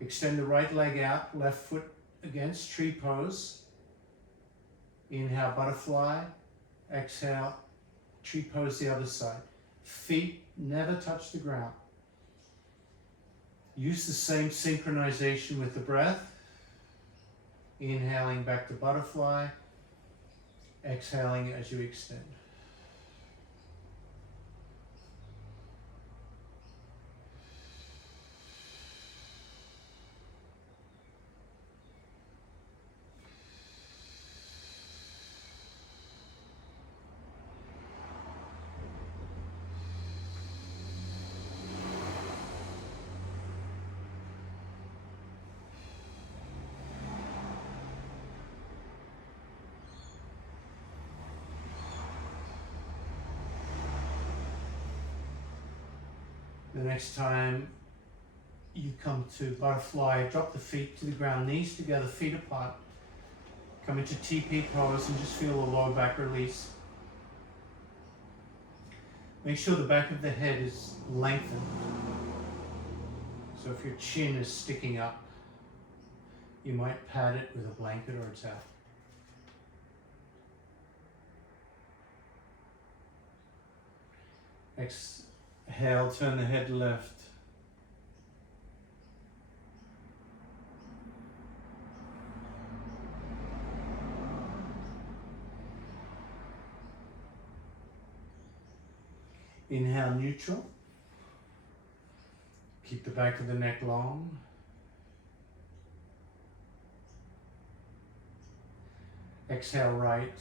Extend the right leg out, left foot against tree pose. Inhale, butterfly. Exhale, tree pose the other side. Feet never touch the ground. Use the same synchronization with the breath. Inhaling back to butterfly. Exhaling as you extend. The next time you come to butterfly, drop the feet to the ground, knees together, feet apart. Come into TP pose and just feel the lower back release. Make sure the back of the head is lengthened. So if your chin is sticking up, you might pad it with a blanket or a towel. Exhale, turn the head left. Inhale, neutral. Keep the back of the neck long. Exhale, right.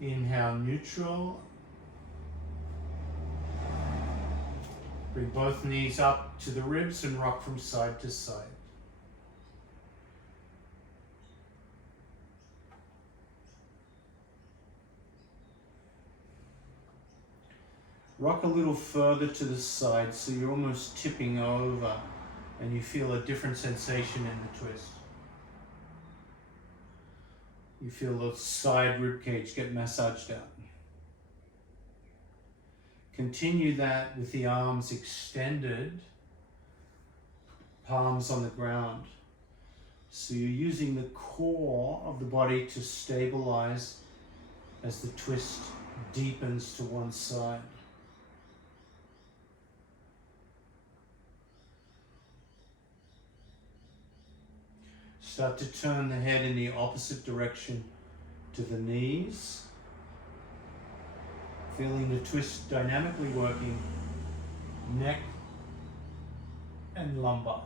Inhale, neutral. Bring both knees up to the ribs and rock from side to side. Rock a little further to the side so you're almost tipping over and you feel a different sensation in the twist. You feel the side rib cage get massaged out. Continue that with the arms extended, palms on the ground. So you're using the core of the body to stabilize as the twist deepens to one side. Start to turn the head in the opposite direction to the knees. Feeling the twist dynamically working, neck and lumbar.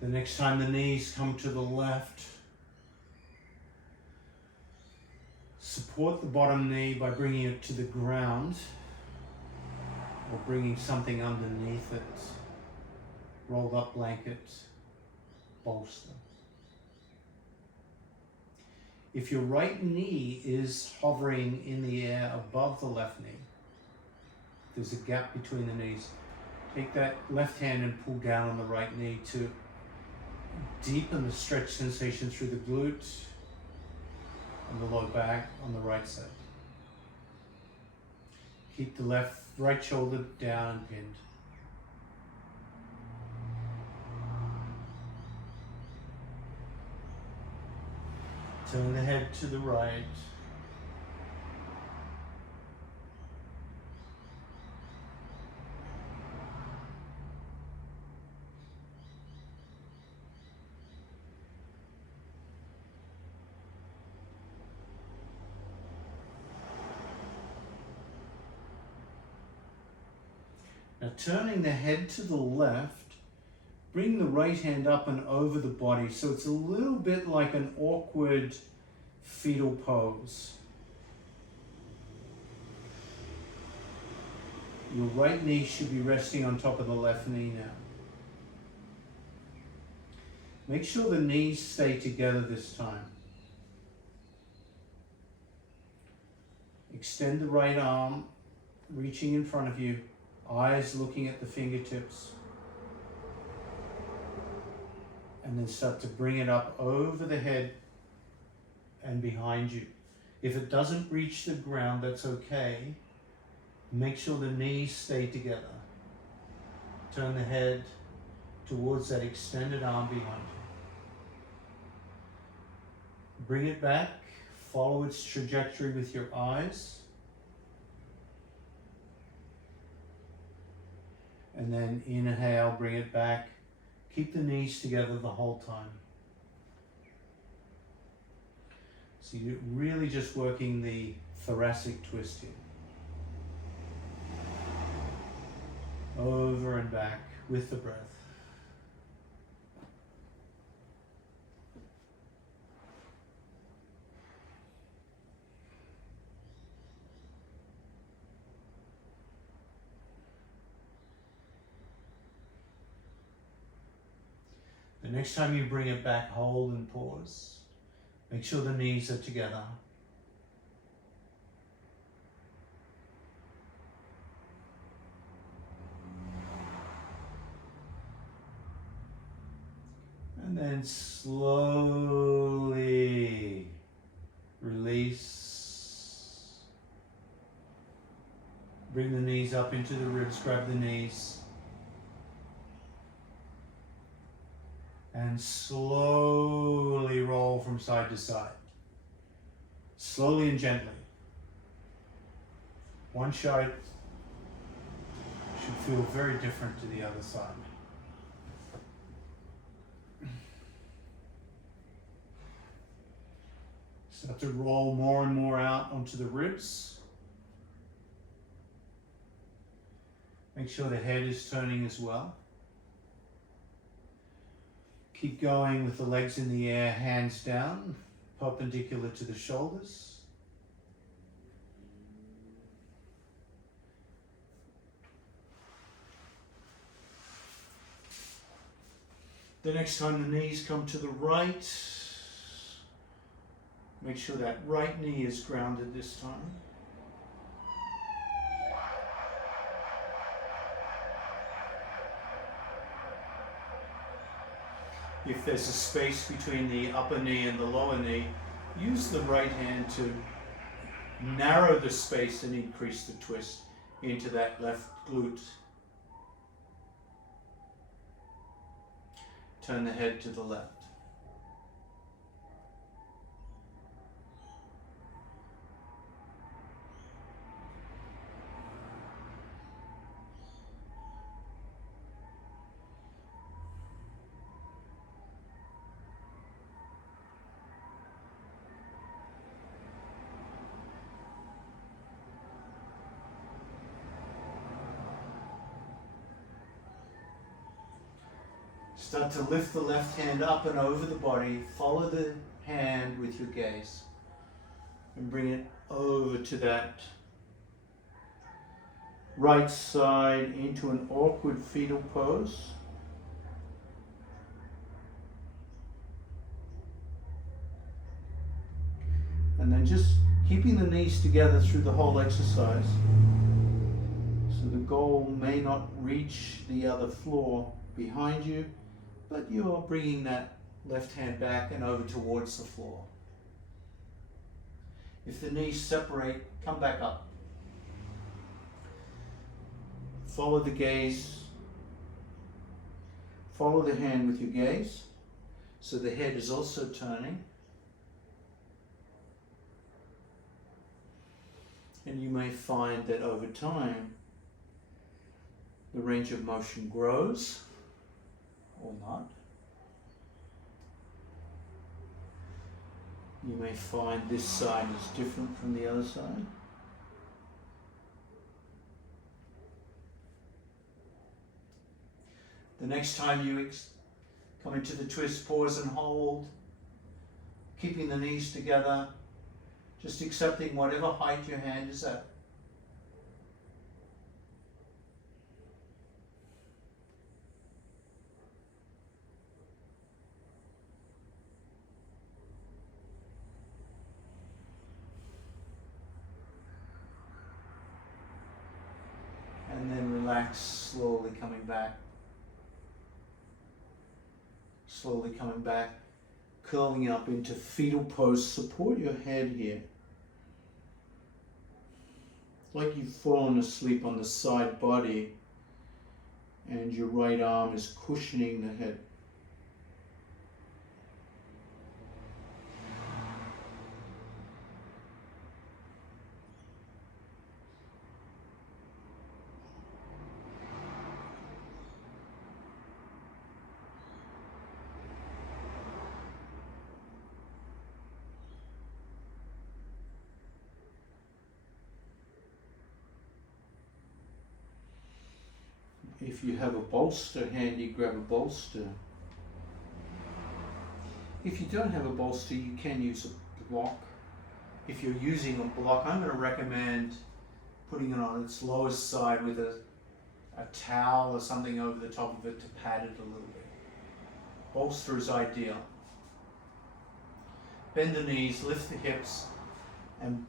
The next time the knees come to the left, support the bottom knee by bringing it to the ground or bringing something underneath it, rolled up blanket, bolster. If your right knee is hovering in the air above the left knee, there's a gap between the knees, take that left hand and pull down on the right knee to deepen the stretch sensation through the glutes and the low back on the right side. Keep the left right shoulder down and pinned. Turn the head to the right. Now turning the head to the left, bring the right hand up and over the body so it's a little bit like an awkward fetal pose. Your right knee should be resting on top of the left knee now. Make sure the knees stay together this time. Extend the right arm, reaching in front of you, eyes looking at the fingertips. And then start to bring it up over the head and behind you. If it doesn't reach the ground, that's okay. Make sure the knees stay together. Turn the head towards that extended arm behind you. Bring it back. Follow its trajectory with your eyes. And then inhale, bring it back. Keep the knees together the whole time. So you're really just working the thoracic twist here. Over and back with the breath. The next time you bring it back, hold and pause. Make sure the knees are together. And then slowly release. Bring the knees up into the ribs, grab the knees. And slowly roll from side to side. Slowly and gently. One side should feel very different to the other side. Start to roll more and more out onto the ribs. Make sure the head is turning as well. Keep going with the legs in the air, hands down, perpendicular to the shoulders. The next time the knees come to the right, make sure that right knee is grounded this time. If there's a space between the upper knee and the lower knee, use the right hand to narrow the space and increase the twist into that left glute. Turn the head to the left. Start to lift the left hand up and over the body. Follow the hand with your gaze. And bring it over to that right side into an awkward fetal pose. And then just keeping the knees together through the whole exercise. So the goal may not reach the other floor behind you, but you're bringing that left hand back and over towards the floor. If the knees separate, come back up. follow the gaze, follow the hand with your gaze, so the head is also turning. And you may find that over time, the range of motion grows or not. You may find this side is different from the other side. The next time you come into the twist, pause and hold, keeping the knees together, just accepting whatever height your hand is at. And then relax, slowly coming back. Slowly coming back, curling up into fetal pose. Support your head here. Like you've fallen asleep on the side body and your right arm is cushioning the head. If you have a bolster handy, grab a bolster. If you don't have a bolster, you can use a block. If you're using a block, I'm going to recommend putting it on its lowest side with a towel or something over the top of it to pad it a little bit. Bolster is ideal. Bend the knees, lift the hips, and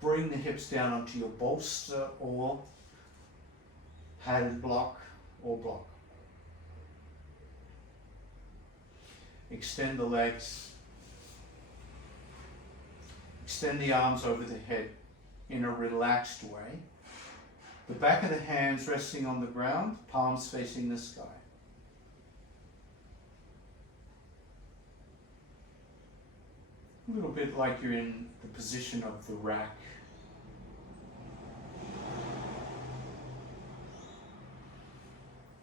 bring the hips down onto your bolster or padded block or block. Extend the legs. Extend the arms over the head in a relaxed way. The back of the hands resting on the ground, palms facing the sky. A little bit like you're in the position of the rack.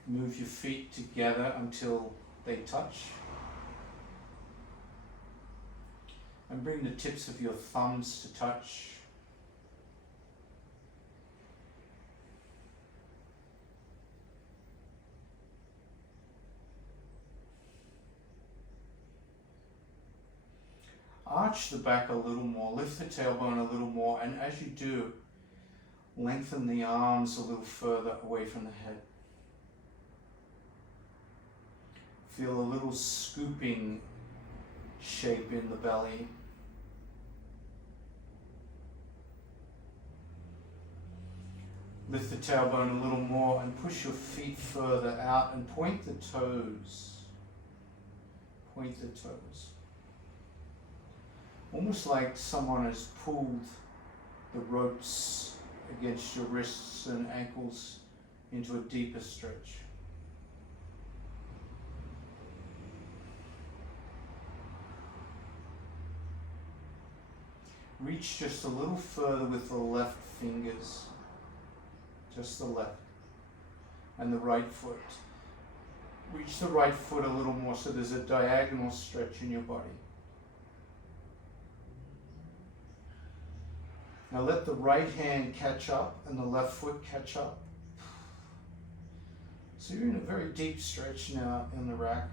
Move your feet together until they touch. And bring the tips of your thumbs to touch. Arch the back a little more, lift the tailbone a little more, and as you do, lengthen the arms a little further away from the head. Feel a little scooping shape in the belly. Lift the tailbone a little more and push your feet further out and point the toes. Point the toes. Almost like someone has pulled the ropes against your wrists and ankles into a deeper stretch. Reach just a little further with the left fingers, just the left, and the right foot. Reach the right foot a little more so there's a diagonal stretch in your body. Now let the right hand catch up and the left foot catch up. So you're in a very deep stretch now in the rack.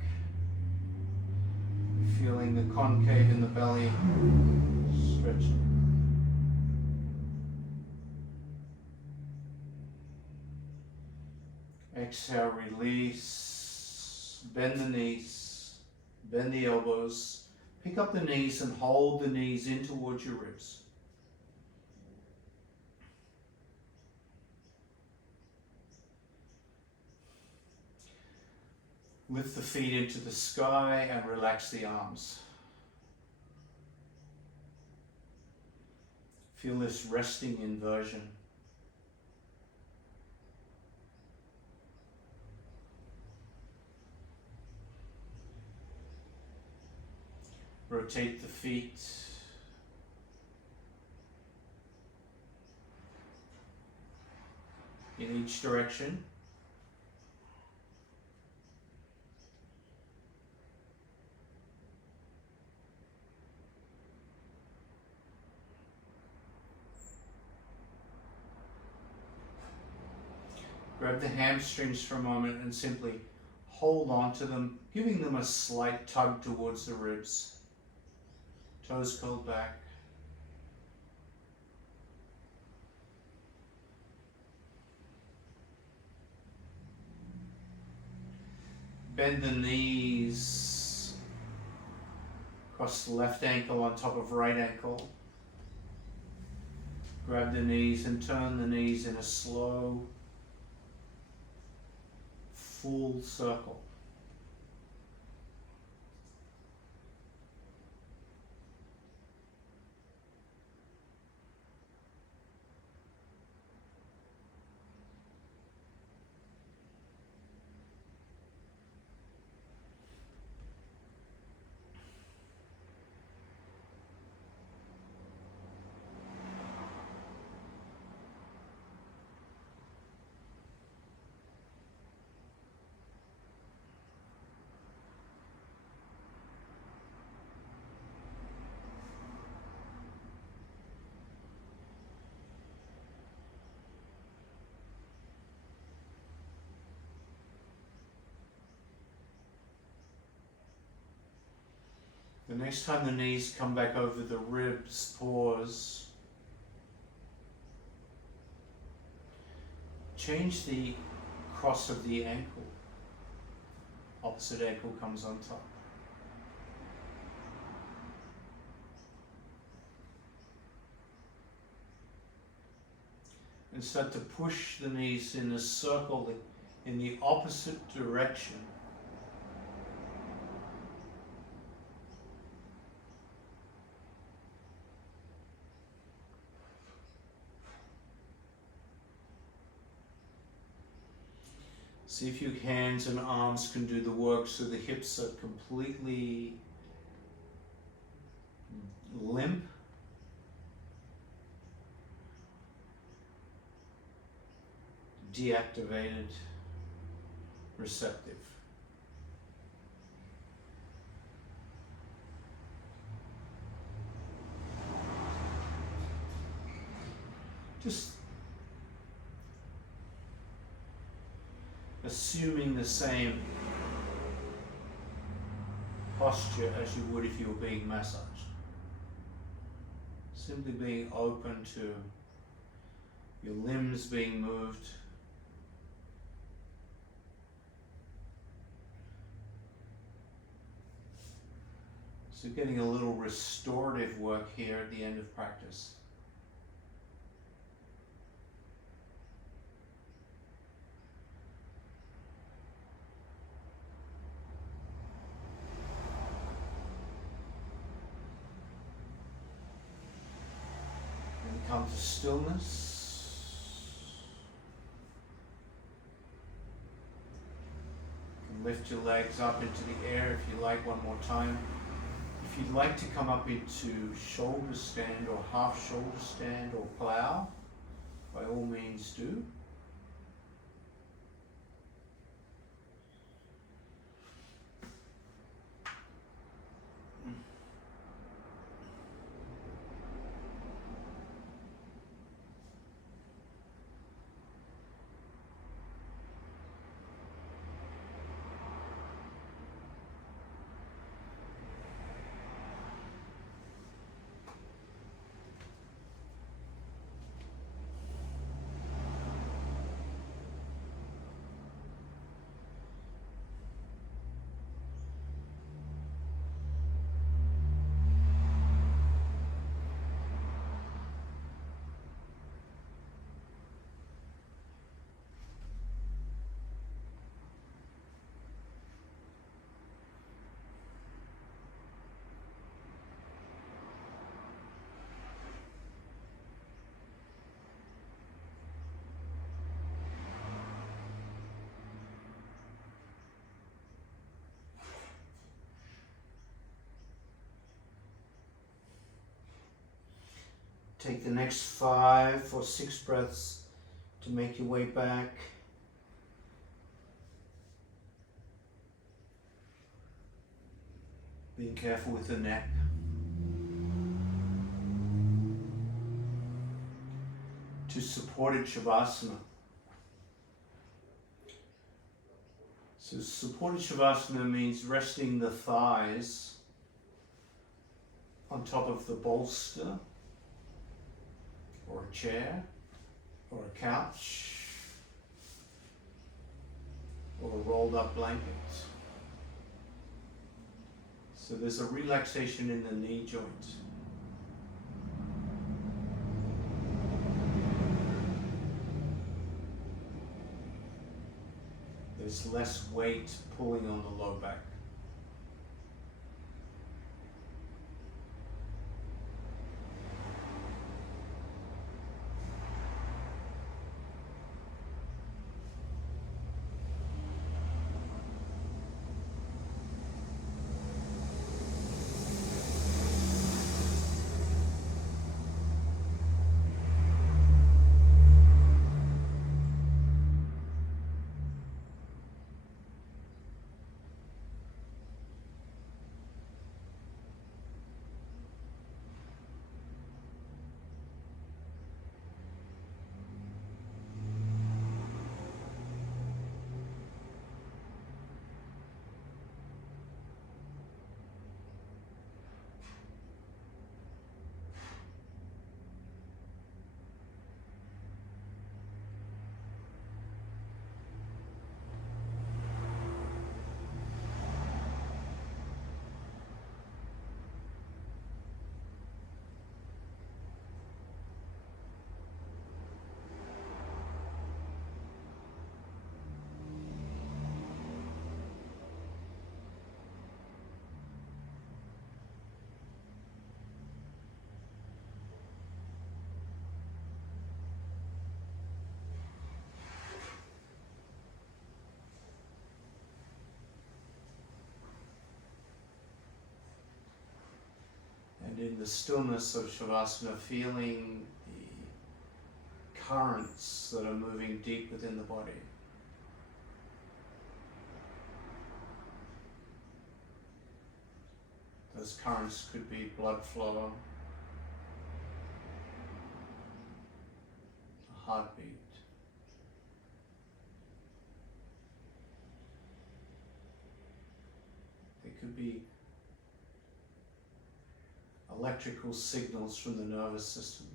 You're feeling the concave in the belly stretching. Exhale, release, bend the knees, bend the elbows, pick up the knees and hold the knees in towards your ribs. Lift the feet into the sky and relax the arms. Feel this resting inversion. Rotate the feet. In each direction. Grab the hamstrings for a moment and simply hold on to them, giving them a slight tug towards the ribs. Toes curled back. Bend the knees. Cross the left ankle on top of right ankle. Grab the knees and turn the knees in a slow, full circle. The next time the knees come back over the ribs, pause. Change the cross of the ankle. Opposite ankle comes on top. And start to push the knees in a circle in the opposite direction. See if your hands and arms can do the work so the hips are completely limp. Deactivated, receptive. Just assuming the same posture as you would if you were being massaged. Simply being open to your limbs being moved. So getting a little restorative work here at the end of practice. And come to stillness. You can lift your legs up into the air if you like one more time. If you'd like to come up into shoulder stand or half shoulder stand or plow, by all means do. Take the next 5 or 6 breaths to make your way back. Being careful with the neck. To supported Shavasana. So supported Shavasana means resting the thighs on top of the bolster or a chair or a couch or a rolled up blanket. So there's a relaxation in the knee joint. There's less weight pulling on the low back. And in the stillness of Shavasana, feeling the currents that are moving deep within the body. Those currents could be blood flow, a heartbeat. They could be electrical signals from the nervous system.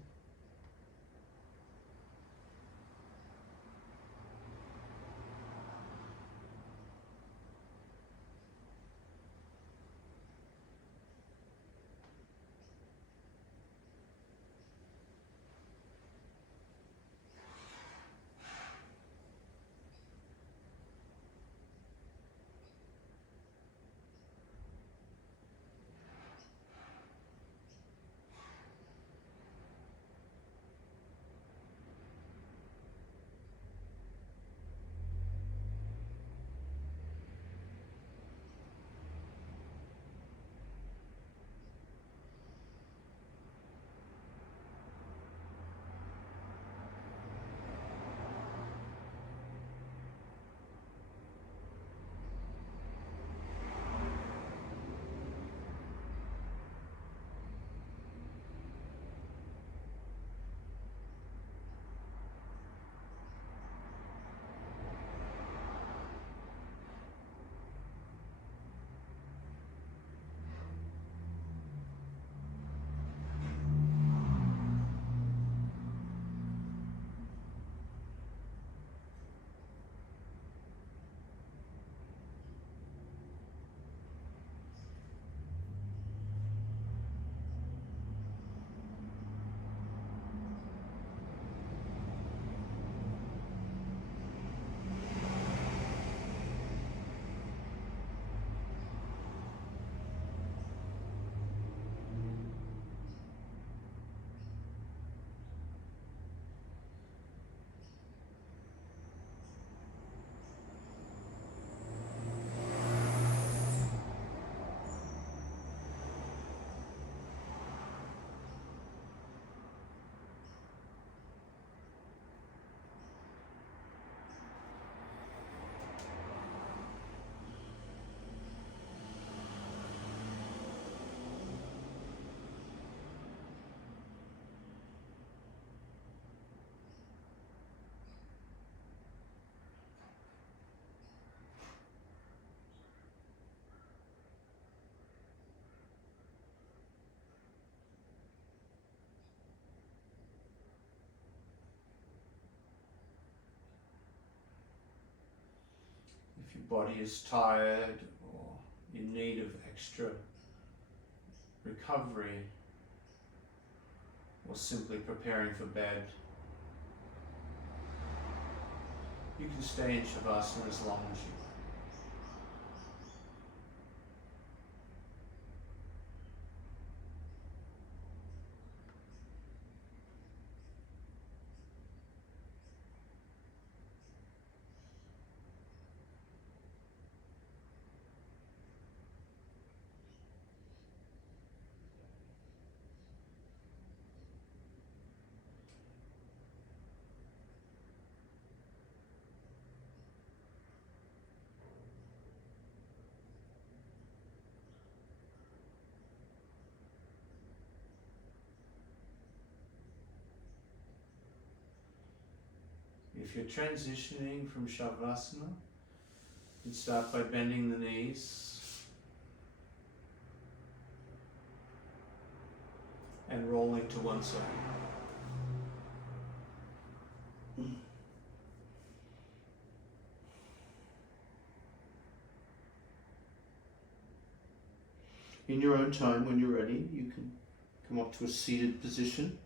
If your body is tired or in need of extra recovery, or simply preparing for bed, you can stay in Shavasana as long as you like. If you're transitioning from Shavasana, you start by bending the knees and rolling to one side. In your own time, when you're ready, you can come up to a seated position.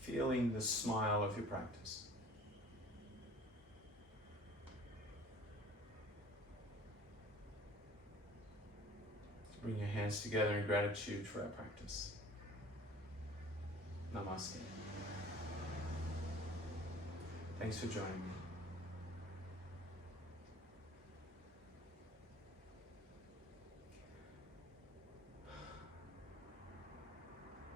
Feeling the smile of your practice. Bring your hands together in gratitude for our practice. Namaste. Thanks for joining me.